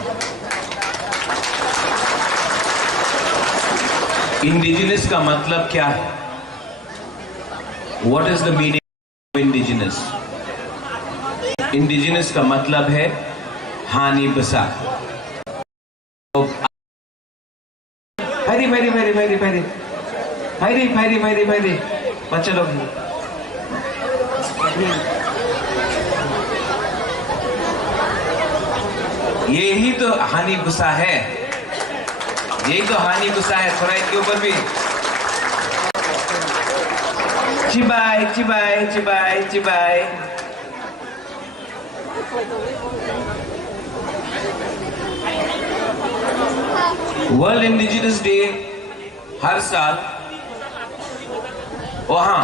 इंडिजिनस का मतलब क्या है? What is the meaning of indigenous? Indigenous का मतलब है हानि बसा। भाई बच्चे लोग यही तो हानि गुस्सा है, यही तो हानि गुस्सा है। थोड़ा इनके ऊपर भी चिबाई चिबाई चिबाई चिबाई। वर्ल्ड इंडिजिनस डे हर साल, वहां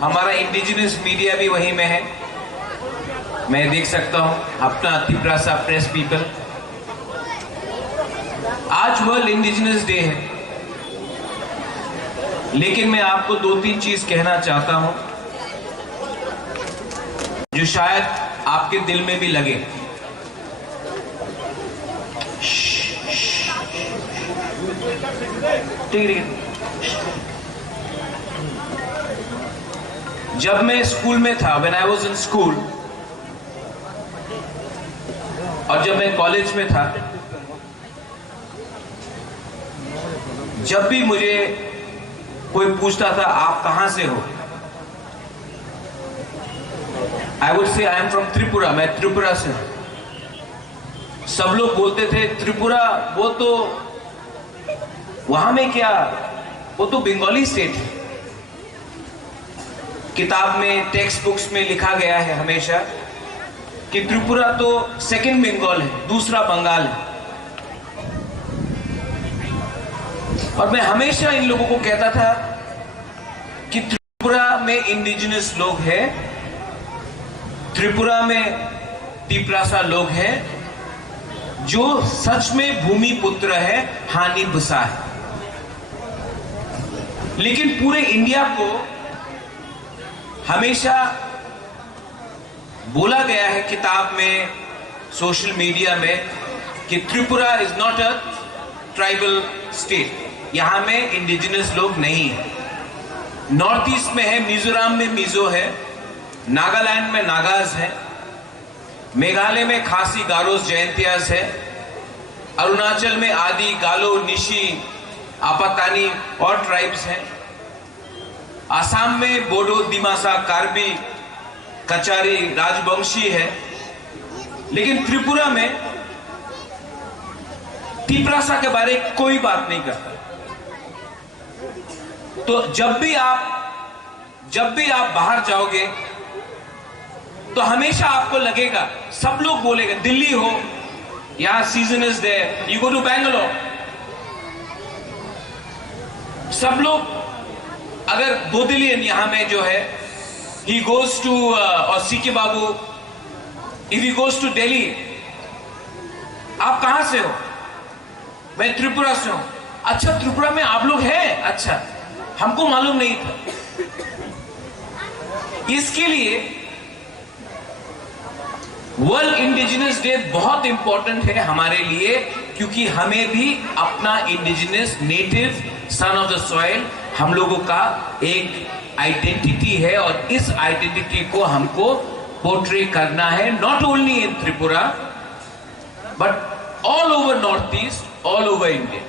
हमारा इंडिजिनस मीडिया भी वहीं में है, मैं देख सकता हूं अपना त्रिपुरा प्रेस पीपल। आज वर्ल्ड इंडिजिनस डे है, लेकिन मैं आपको 2-3 चीज कहना चाहता हूं जो शायद आपके दिल में भी लगे। जब मैं स्कूल में था, when I was in school, और जब मैं कॉलेज में था, जब भी मुझे कोई पूछता था आप कहां से हो, I would say I am from Tripura, मैं त्रिपुरा से हूं। सब लोग बोलते थे त्रिपुरा, वो तो वहां में क्या, वो तो बंगाली स्टेट है। किताब में, टेक्स्ट बुक्स में लिखा गया है हमेशा कि त्रिपुरा तो सेकंड बंगाल है, दूसरा बंगाल है। और मैं हमेशा इन लोगों को कहता था कि त्रिपुरा में इंडिजिनस लोग हैं, त्रिपुरा में तिपरासा लोग हैं जो सच में भूमि पुत्र है, हानि बुसा है। लेकिन पूरे इंडिया को हमेशा बोला गया है किताब में, सोशल मीडिया में, कि Tripura is not a tribal state, यहां में इंडिजिनस लोग नहीं है। नॉर्थ ईस्ट में है, मिजोरम में मिजो है, नागालैंड में नागाज है, मेघालय में खासी गारोस जयंतियास है, अरुणाचल में आदि गालो निशी आपातानी और ट्राइब्स हैं, आसाम में बोडो दिमासा कार्बी कचारी राजवंशी है। लेकिन त्रिपुरा में तिपरासा के बारे में कोई बात नहीं करता। तो जब भी आप बाहर जाओगे तो हमेशा आपको लगेगा, सब लोग बोलेंगे, दिल्ली हो, यहां season is there, you go to Bangalore, सब लोग, अगर बोदिलियन यहां में जो है, ही गोज टू, और CK Babu, if he goes to Delhi, आप कहां से हो? मैं त्रिपुरा से हूं। अच्छा, त्रिपुरा में आप लोग हैं? अच्छा, हमको मालूम नहीं था। इसके लिए वर्ल्ड इंडिजिनस डे बहुत इंपॉर्टेंट है हमारे लिए, क्योंकि हमें भी अपना indigenous native son of the soil, हम लोगों का एक आइडेंटिटी है, और इस आइडेंटिटी को हमको पोर्ट्रे करना है, not only in Tripura but all over north east, all over India.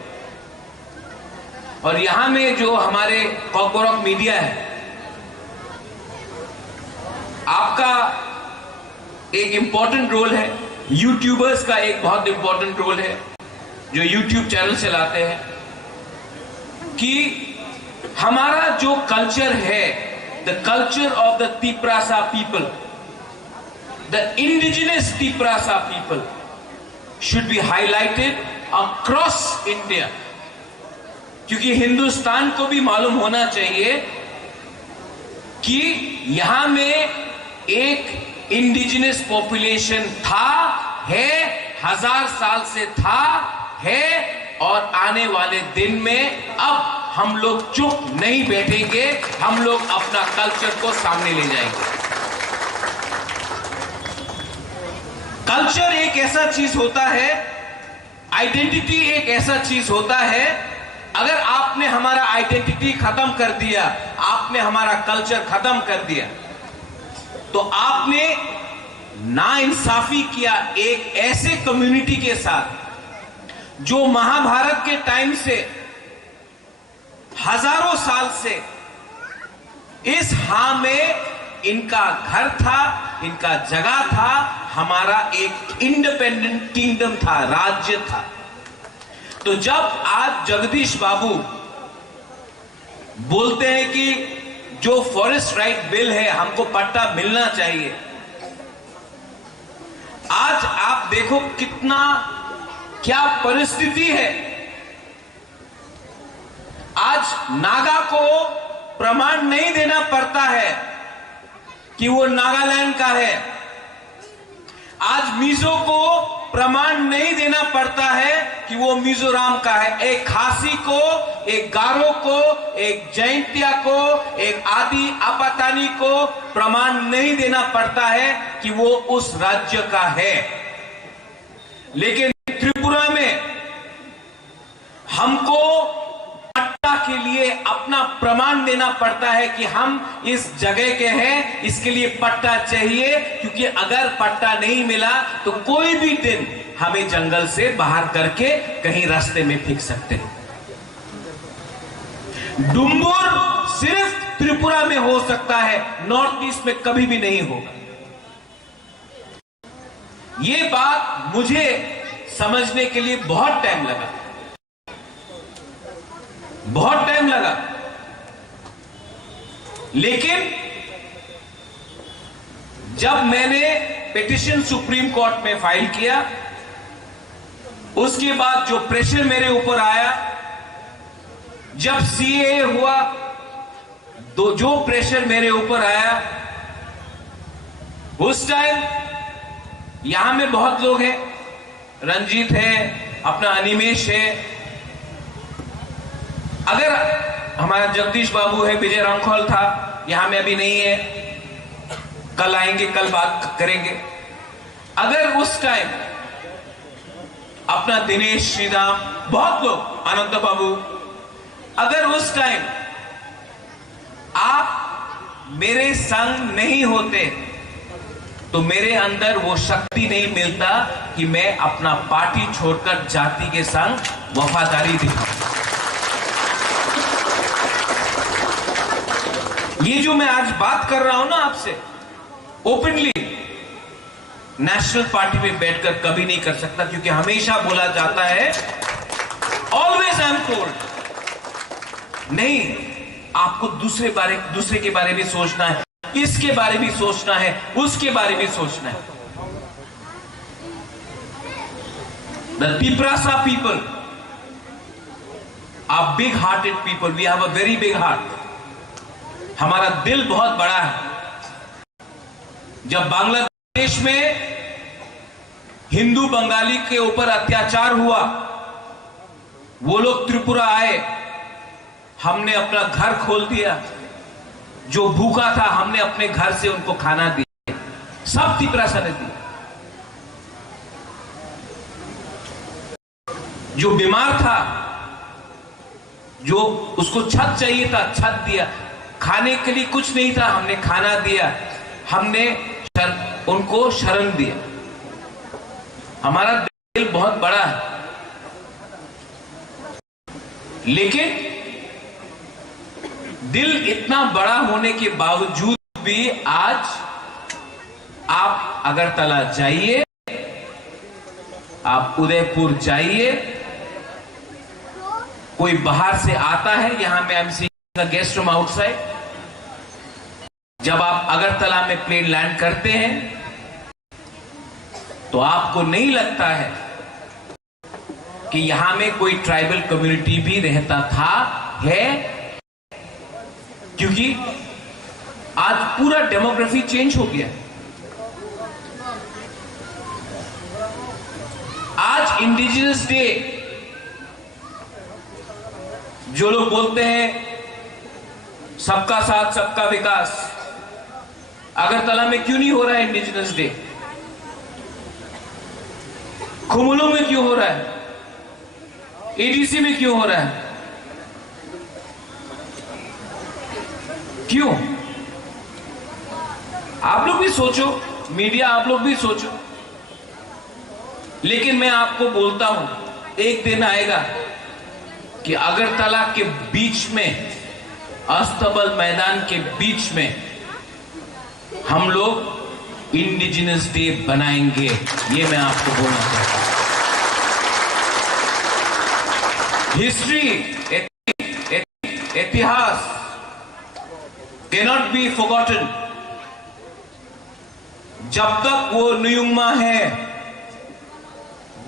और यहां में जो हमारे कॉर्पोरेट मीडिया है, आपका एक इंपॉर्टेंट रोल है, यूट्यूबर्स का एक बहुत इंपॉर्टेंट रोल है जो यूट्यूब चैनल चलाते हैं, कि हमारा जो कल्चर है, the culture of the Tiprasa people, the indigenous Tiprasa people should be highlighted across India. क्योंकि हिंदुस्तान को भी मालूम होना चाहिए कि यहां में एक इंडिजिनस पॉपुलेशन था, है, 1000 साल से था, है, और आने वाले दिन में अब हम लोग चुप नहीं बैठेंगे, हम लोग अपना कल्चर को सामने ले जाएंगे। कल्चर एक ऐसा चीज होता है, आइडेंटिटी एक ऐसा चीज होता है, अगर आपने हमारा आइडेंटिटी खत्म कर दिया, आपने हमारा कल्चर खत्म कर दिया, तो आपने नाइंसाफी किया एक ऐसे कम्युनिटी के साथ जो महाभारत के टाइम से, हजारों साल से इस में इनका घर था, इनका जगह था, हमारा एक इंडिपेंडेंट किंगडम था, राज्य था। तो जब आज जगदीश बाबू बोलते हैं कि जो फॉरेस्ट राइट बिल है हमको पट्टा मिलना चाहिए, आज आप देखो कितना क्या परिस्थिति है। आज नागा को प्रमाण नहीं देना पड़ता है कि वो नागालैंड का है, आज मिजो को प्रमाण नहीं देना पड़ता है कि वो मिजोरम का है, एक खासी को, एक गारो को, एक जैंतिया को, एक आदि आपातानी को प्रमाण नहीं देना पड़ता है कि वो उस राज्य का है। लेकिन त्रिपुरा में हमको पट्टा के लिए अपना प्रमाण देना पड़ता है कि हम इस जगह के हैं, इसके लिए पट्टा चाहिए, क्योंकि अगर पट्टा नहीं मिला तो कोई भी दिन हमें जंगल से बाहर करके कहीं रास्ते में फेंक सकते हैं। डुम्बुर सिर्फ त्रिपुरा में हो सकता है, नॉर्थ ईस्ट में कभी भी नहीं होगा। ये बात मुझे समझने के लिए बहुत टाइम लगा, बहुत टाइम लगा, लेकिन जब मैंने पिटीशन सुप्रीम कोर्ट में फाइल किया, उसके बाद जो प्रेशर मेरे ऊपर आया, जब सीएए हुआ, तो जो प्रेशर मेरे ऊपर आया, उस टाइम यहां में बहुत लोग हैं, रंजीत है, अपना अनिमेश है, अगर हमारा जगदीश बाबू है, विजय रंखोल था, यहां में अभी नहीं है, कल आएंगे, कल बात करेंगे। अगर उस टाइम अपना दिनेश श्रीराम, बहुत लोग, अनंत बाबू, अगर उस टाइम आप मेरे संग नहीं होते तो मेरे अंदर वो शक्ति नहीं मिलता कि मैं अपना पार्टी छोड़कर जाति के संग वफादारी दिखाऊं। ये जो मैं आज बात कर रहा हूं ना आपसे, ओपनली नेशनल पार्टी में बैठकर कभी नहीं कर सकता, क्योंकि हमेशा बोला जाता है, ऑलवेज आई एम टोल्ड, नहीं, आपको दूसरे के बारे में सोचना है, इसके बारे में सोचना है, उसके बारे में सोचना है। The Tiprasa people are big hearted people, we have a very big heart, हमारा दिल बहुत बड़ा है। जब बांग्लादेश में हिंदू बंगाली के ऊपर अत्याचार हुआ, वो लोग त्रिपुरा आए, हमने अपना घर खोल दिया, जो भूखा था हमने अपने घर से उनको खाना दिया, सब तिपरासा ने दिया। जो बीमार था, जो उसको छत चाहिए था, छत दिया, खाने के लिए कुछ नहीं था, हमने खाना दिया, हमने उनको शरण दिया। हमारा दिल बहुत बड़ा है, लेकिन दिल इतना बड़ा होने के बावजूद भी आज आप अगरतला जाइए, आप उदयपुर जाइए, कोई बाहर से आता है, यहां में I am seeing the guest from outside, जब आप अगरतला में प्लेन लैंड करते हैं तो आपको नहीं लगता है कि यहां में कोई ट्राइबल कम्युनिटी भी रहता था, है, क्योंकि आज पूरा डेमोग्राफी चेंज हो गया। आज इंडिजिनस डे जो लोग बोलते हैं सबका साथ सबका विकास, अगरतला में क्यों नहीं हो रहा है इंडिजिनस डे? खुमुलू में क्यों हो रहा है? एडीसी में क्यों हो रहा है? क्यों? आप लोग भी सोचो, मीडिया आप लोग भी सोचो। लेकिन मैं आपको बोलता हूं, एक दिन आएगा कि अगरतला के बीच में, अस्तबल मैदान के बीच में हम लोग इंडिजिनस डे बनाएंगे। ये मैं आपको बोलना चाहता हूं। हिस्ट्री, इतिहास कैनॉट बी फॉरगॉटन। जब तक वो नुयुंगमा है,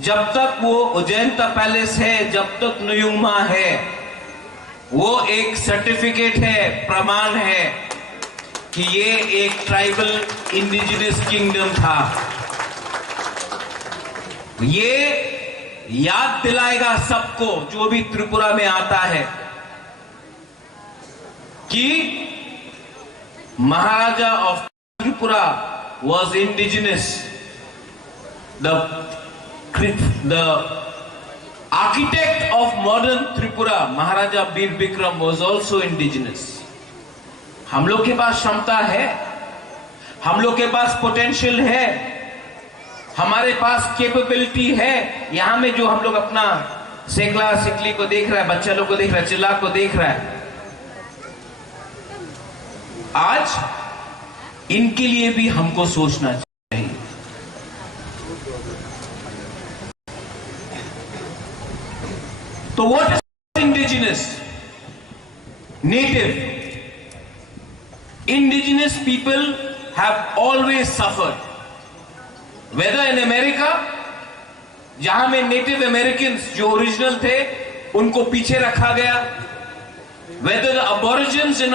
जब तक वो उज्जैनता पैलेस है, जब तक नुयुंगमा है, वो एक सर्टिफिकेट है, प्रमाण है कि ये एक ट्राइबल इंडिजिनस किंगडम था। ये याद दिलाएगा सबको जो भी त्रिपुरा में आता है कि Maharaja of Tripura was indigenous. The architect of modern Tripura, Maharaja Bir Bikram, was also indigenous. हम लोग के पास क्षमता है, हम लोग के पास पोटेंशियल है, हमारे पास कैपेबिलिटी है। यहां में जो हम लोग अपना सेकला सिकली को देख रहा है, बच्चा लोग को देख रहा है, चिल्ला को देख रहा है, आज इनके लिए भी हमको सोचना चाहिए। तो what is indigenous? Native. Indigenous people have always suffered, whether in America, जहां में नेटिव अमेरिकन जो ओरिजिनल थे उनको पीछे रखा गया, whether the aborigines in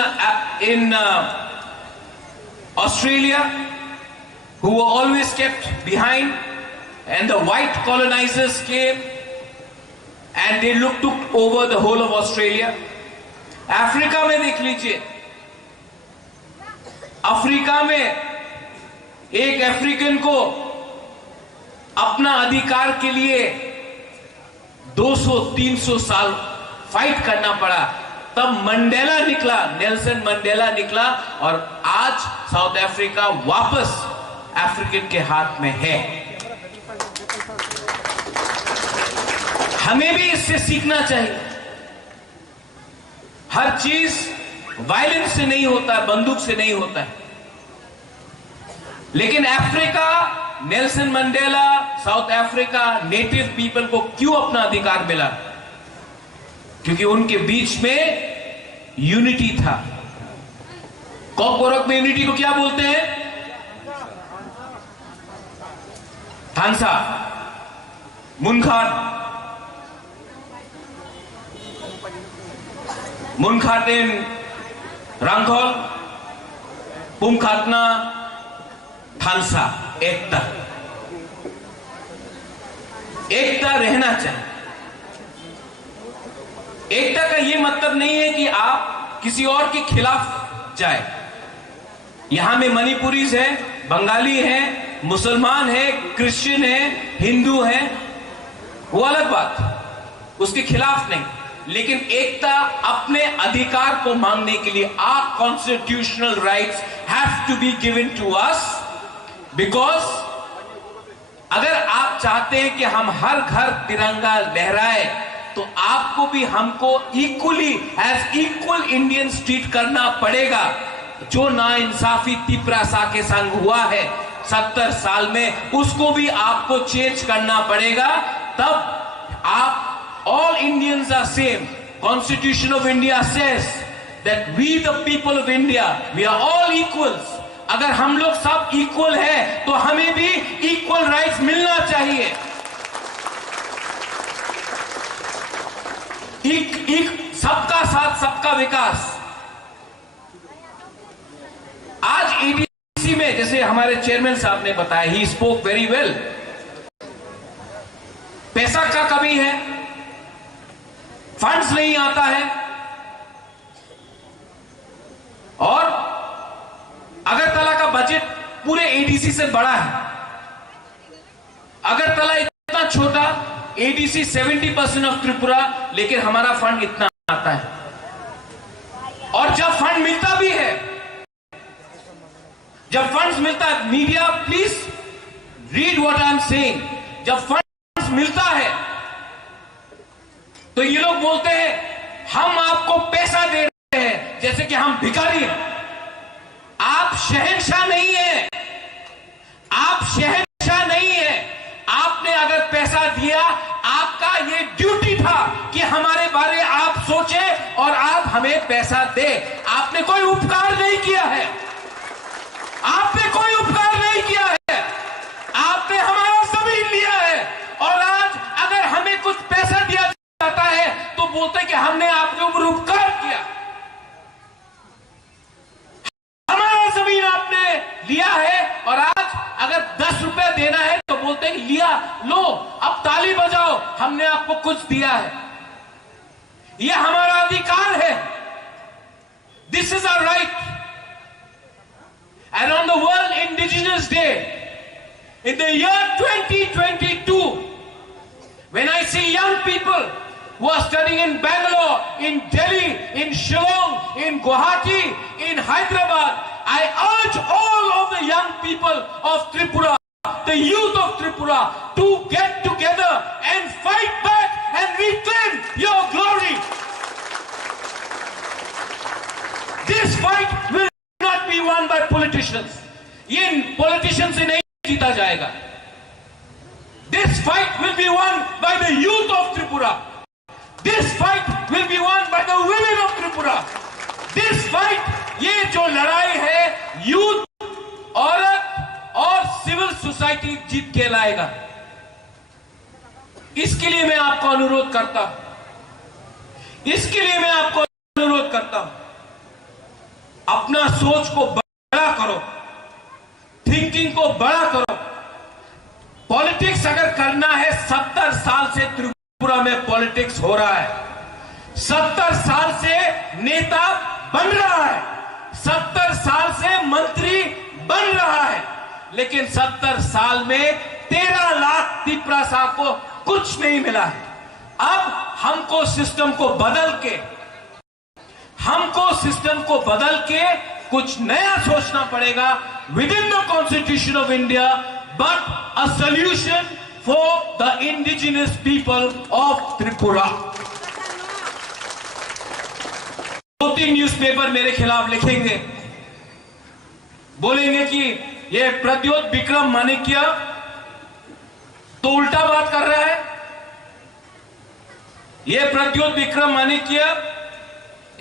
Australia, who were always kept behind, and the white colonizers came and they took over the whole of Australia. Africa में देख लीजिए, अफ्रीका में एक अफ्रीकन को अपना अधिकार के लिए 200-300 साल फाइट करना पड़ा, तब मंडेला निकला, नेल्सन मंडेला निकला, और आज साउथ अफ्रीका वापस अफ्रीकन के हाथ में है। हमें भी इससे सीखना चाहिए। हर चीज वायलेंस से नहीं होता है, बंदूक से नहीं होता है। लेकिन Africa, Nelson Mandela, south Africa, native people को क्यों अपना अधिकार मिला? क्योंकि उनके बीच में यूनिटी था। कॉकबोरक में यूनिटी को क्या बोलते हैं? थांसा, मुनखाटेन, रंगखोल, पुमखातना, थांसा, एकता। एकता रहना चाहिए। एकता का यह मतलब नहीं है कि आप किसी और के खिलाफ जाए। यहां में मणिपुरीज है, बंगाली है, मुसलमान है, क्रिश्चियन है, हिंदू है, वो अलग बात, उसके खिलाफ नहीं। लेकिन एकता अपने अधिकार को मांगने के लिए, our constitutional rights have to be given to us, because अगर आप चाहते हैं कि हम हर घर तिरंगा लहराए तो आपको भी हमको equally as equal Indians treat करना पड़ेगा। जो नाइंसाफी तिपरासा के संग हुआ है 70 साल में, उसको भी आपको चेंज करना पड़ेगा। तब आप all Indians are same. Constitution of India says that we the people of India we are all equals. अगर हम लोग सब इक्वल हैं तो हमें भी इक्वल राइट्स मिलना चाहिए। सबका साथ सबका विकास। आज एडीसी में जैसे हमारे चेयरमैन साहब ने बताया, ही स्पोक वेरी वेल, पैसा का कमी है, फंड्स नहीं आता है, और अगरतला का बजट पूरे एडीसी से बड़ा है। अगरतला इतना छोटा, एडीसी 70% ऑफ त्रिपुरा, लेकिन हमारा फंड इतना आता है। और जब फंड मिलता भी है, जब फंड्स मिलता है, media please read what I am saying, जब फंड्स मिलता है तो ये लोग बोलते हैं हम आपको पैसा दे रहे हैं जैसे कि हम भिखारी हैं। आप शहंशाह नहीं है, आप शहंशाह नहीं है। आपने अगर पैसा दिया, आपका ये ड्यूटी था कि हमारे बारे आप सोचे और आप हमें पैसा दे। आपने कोई उपकार नहीं किया है, आपने कोई उपकार नहीं किया है, आपने हमारा जमीन लिया है। और आज अगर हमें कुछ पैसा दिया जाता है तो बोलते हैं कि हमने आपके ऊपर उपकार किया। हमारा जमीन आपने लिया है और आज अगर 10 रुपया देना है तो बोलते हैं लिया, लो अब ताली बजाओ, हमने आपको कुछ दिया है। यह हमारा अधिकार है। This is our right. And on the World Indigenous Day, in the year 2022, when I see young people who are studying in Bangalore, in Delhi, in Shillong, in Guwahati, in Hyderabad, I urge all of the young people of Tripura, the youth of Tripura, to get together and fight back and reclaim your glory. This fight will not be won by politicians. ये politicians से नहीं जीता जाएगा. This fight will be won by the youth of Tripura. This fight will be won by the women of Tripura. This fight, ये जो लड़ाई है, youth, औरत और सिविल सोसाइटी जीत के लाएगा। इसके लिए मैं आपको अनुरोध करता हूं, इसके लिए मैं आपको अनुरोध करता हूं, अपना सोच को बड़ा करो, थिंकिंग को बड़ा करो। पॉलिटिक्स अगर करना है, 70 साल से त्रिपुरा में पॉलिटिक्स हो रहा है, 70 साल से नेता बन रहा है, 70 साल से मंत्री बन रहा है, लेकिन 70 साल में 13 लाख तिपरासा को कुछ नहीं मिला है। अब हमको सिस्टम को बदल के कुछ नया सोचना पड़ेगा with in the constitution of India, but a solution for the indigenous people of Tripura. 2-3 newspaper मेरे खिलाफ लिखेंगे, बोलेंगे कि ये प्रद्योत विक्रम माणिक्य तो उल्टा बात कर रहा है, ये प्रद्योत विक्रम माणिक्य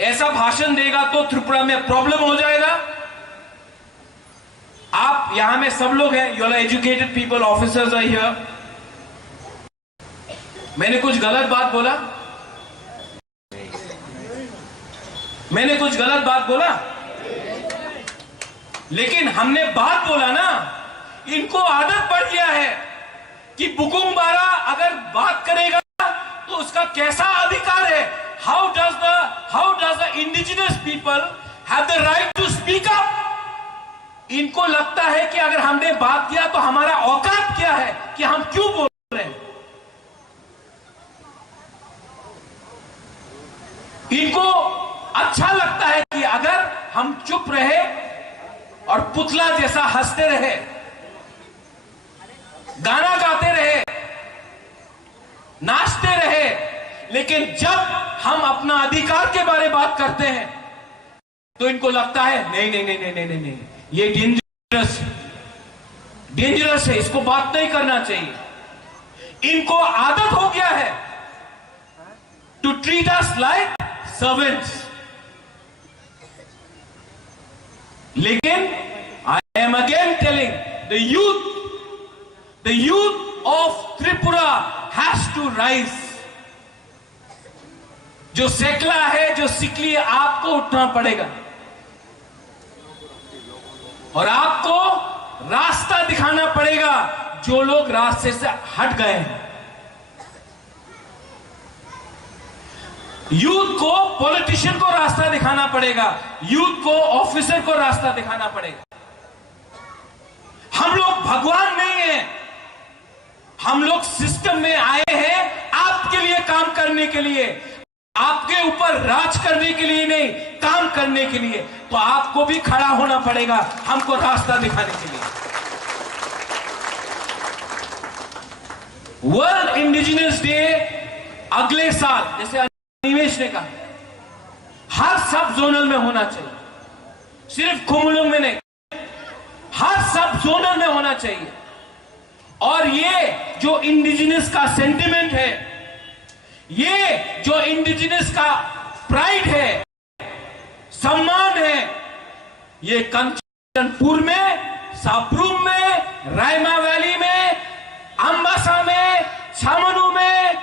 ऐसा भाषण देगा तो त्रिपुरा में प्रॉब्लम हो जाएगा। आप यहां में सब लोग हैं, you are educated people, officers are here. मैंने कुछ गलत बात बोला? मैंने कुछ गलत बात बोला? लेकिन हमने बात बोला ना। इनको आदत पड़ गया है कि बुकुंग बारा अगर बात करेगा तो उसका कैसा अधिकार है। How does the indigenous people have the right to speak up? इनको लगता है कि अगर हमने बात किया तो हमारा औकात क्या है कि हम क्यों बोल रहे हैं। इनको अच्छा लगता है कि अगर हम चुप रहे और पुतला जैसा हंसते रहे गाना गाते रहे, नाचते रहे, लेकिन जब हम अपना अधिकार के बारे में बात करते हैं तो इनको लगता है नहीं नहीं नहीं नहीं नहीं नहीं, ये डेंजरस है, इसको बात नहीं करना चाहिए। इनको आदत हो गया है to treat us like servants. लेकिन I am again telling the youth of Tripura has to rise. जो सेकला है, जो सिकली है, आपको उठना पड़ेगा और आपको रास्ता दिखाना पड़ेगा जो लोग रास्ते से हट गए हैं। यूथ को, पॉलिटिशियन को रास्ता दिखाना पड़ेगा, यूथ को, ऑफिसर को रास्ता दिखाना पड़ेगा। हम लोग भगवान नहीं हैं, हम लोग सिस्टम में आए हैं आपके लिए काम करने के लिए, आपके ऊपर राज करने के लिए नहीं, काम करने के लिए। तो आपको भी खड़ा होना पड़ेगा हमको रास्ता दिखाने के लिए। वर्ल्ड इंडिजिनस डे अगले साल, जैसे निवेश ने कहा, हर सब जोनल में होना चाहिए, सिर्फ खुमुलुंग में नहीं, हर सब जोनल में होना चाहिए। और ये जो इंडिजिनस का सेंटिमेंट है, ये जो इंडिजिनस का प्राइड है, सम्मान है, ये कंचनपुर में, साप्रूम में, रायमा वैली में, अंबासा में, छामनू में,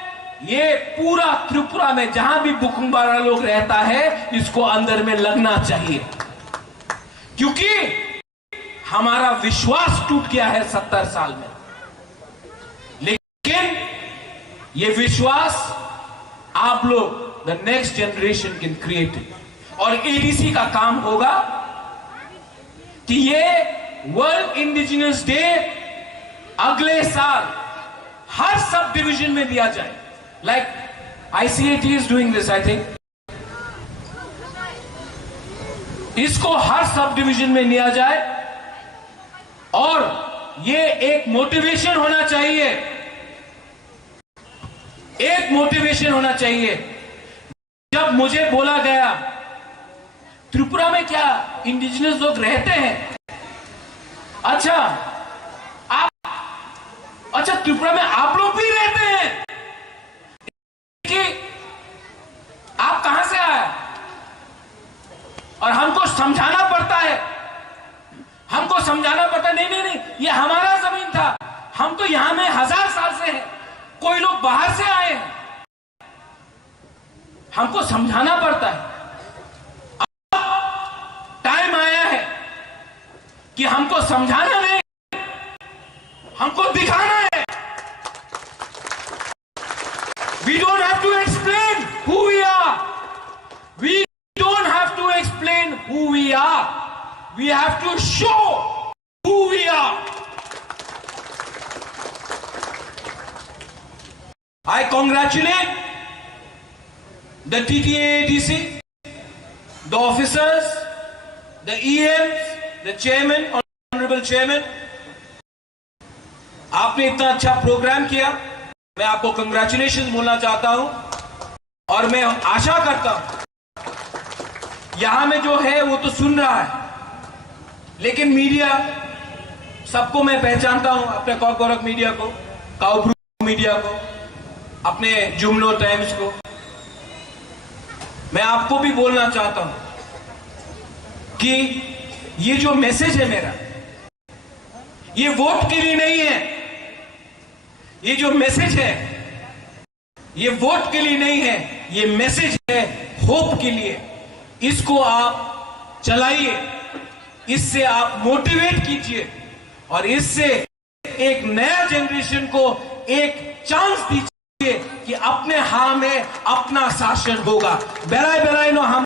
ये पूरा त्रिपुरा में जहां भी बुकुम्बारा लोग रहता है, इसको अंदर में लगना चाहिए। क्योंकि हमारा विश्वास टूट गया है 70 साल में, लेकिन ये विश्वास आप लोग, the next generation can create it. और एडीसी का काम होगा कि ये वर्ल्ड इंडिजिनस डे अगले साल हर सब डिवीजन में दिया जाए। Like ICAT is doing this, I think इसको हर सब डिवीजन में लिया जाए। और ये एक मोटिवेशन होना चाहिए, एक मोटिवेशन होना चाहिए। जब मुझे बोला गया त्रिपुरा में क्या इंडिजिनस लोग रहते हैं, अच्छा त्रिपुरा में आप लोग भी रहते हैं, कि आप कहां से आए? और हमको समझाना पड़ता है, हमको समझाना पड़ता, नहीं नहीं नहीं, ये हमारा जमीन था, हम तो यहां में 1000 साल से हैं, कोई लोग बाहर से आए हैं, हमको समझाना पड़ता है। अब टाइम आया है कि हमको समझाना नहीं, हमको दिखाना है। We don't have to explain who we are. We don't have to explain who we are. We have to show who we are. I congratulate the TTADC, the officers, the EMs, the chairman, honorable chairman. आपने इतना अच्छा programme किया, मैं आपको congratulation बोलना चाहता हूं। और मैं आशा करता हूं यहां में जो है वो तो सुन रहा है, लेकिन मीडिया सबको मैं पहचानता हूं, अपने कॉर्पोरेट मीडिया को, काउब्रू मीडिया को, अपने जुमलो टाइम्स को। मैं आपको भी बोलना चाहता हूं कि ये जो मैसेज है मेरा, ये वोट के लिए नहीं है। ये जो मैसेज है, ये वोट के लिए नहीं है, ये मैसेज है होप के लिए। इसको आप चलाइए, इससे आप मोटिवेट कीजिए और इससे एक नया जनरेशन को एक चांस दीजिए कि अपने हाथ में अपना शासन होगा। बेलाय बेलाय नो हम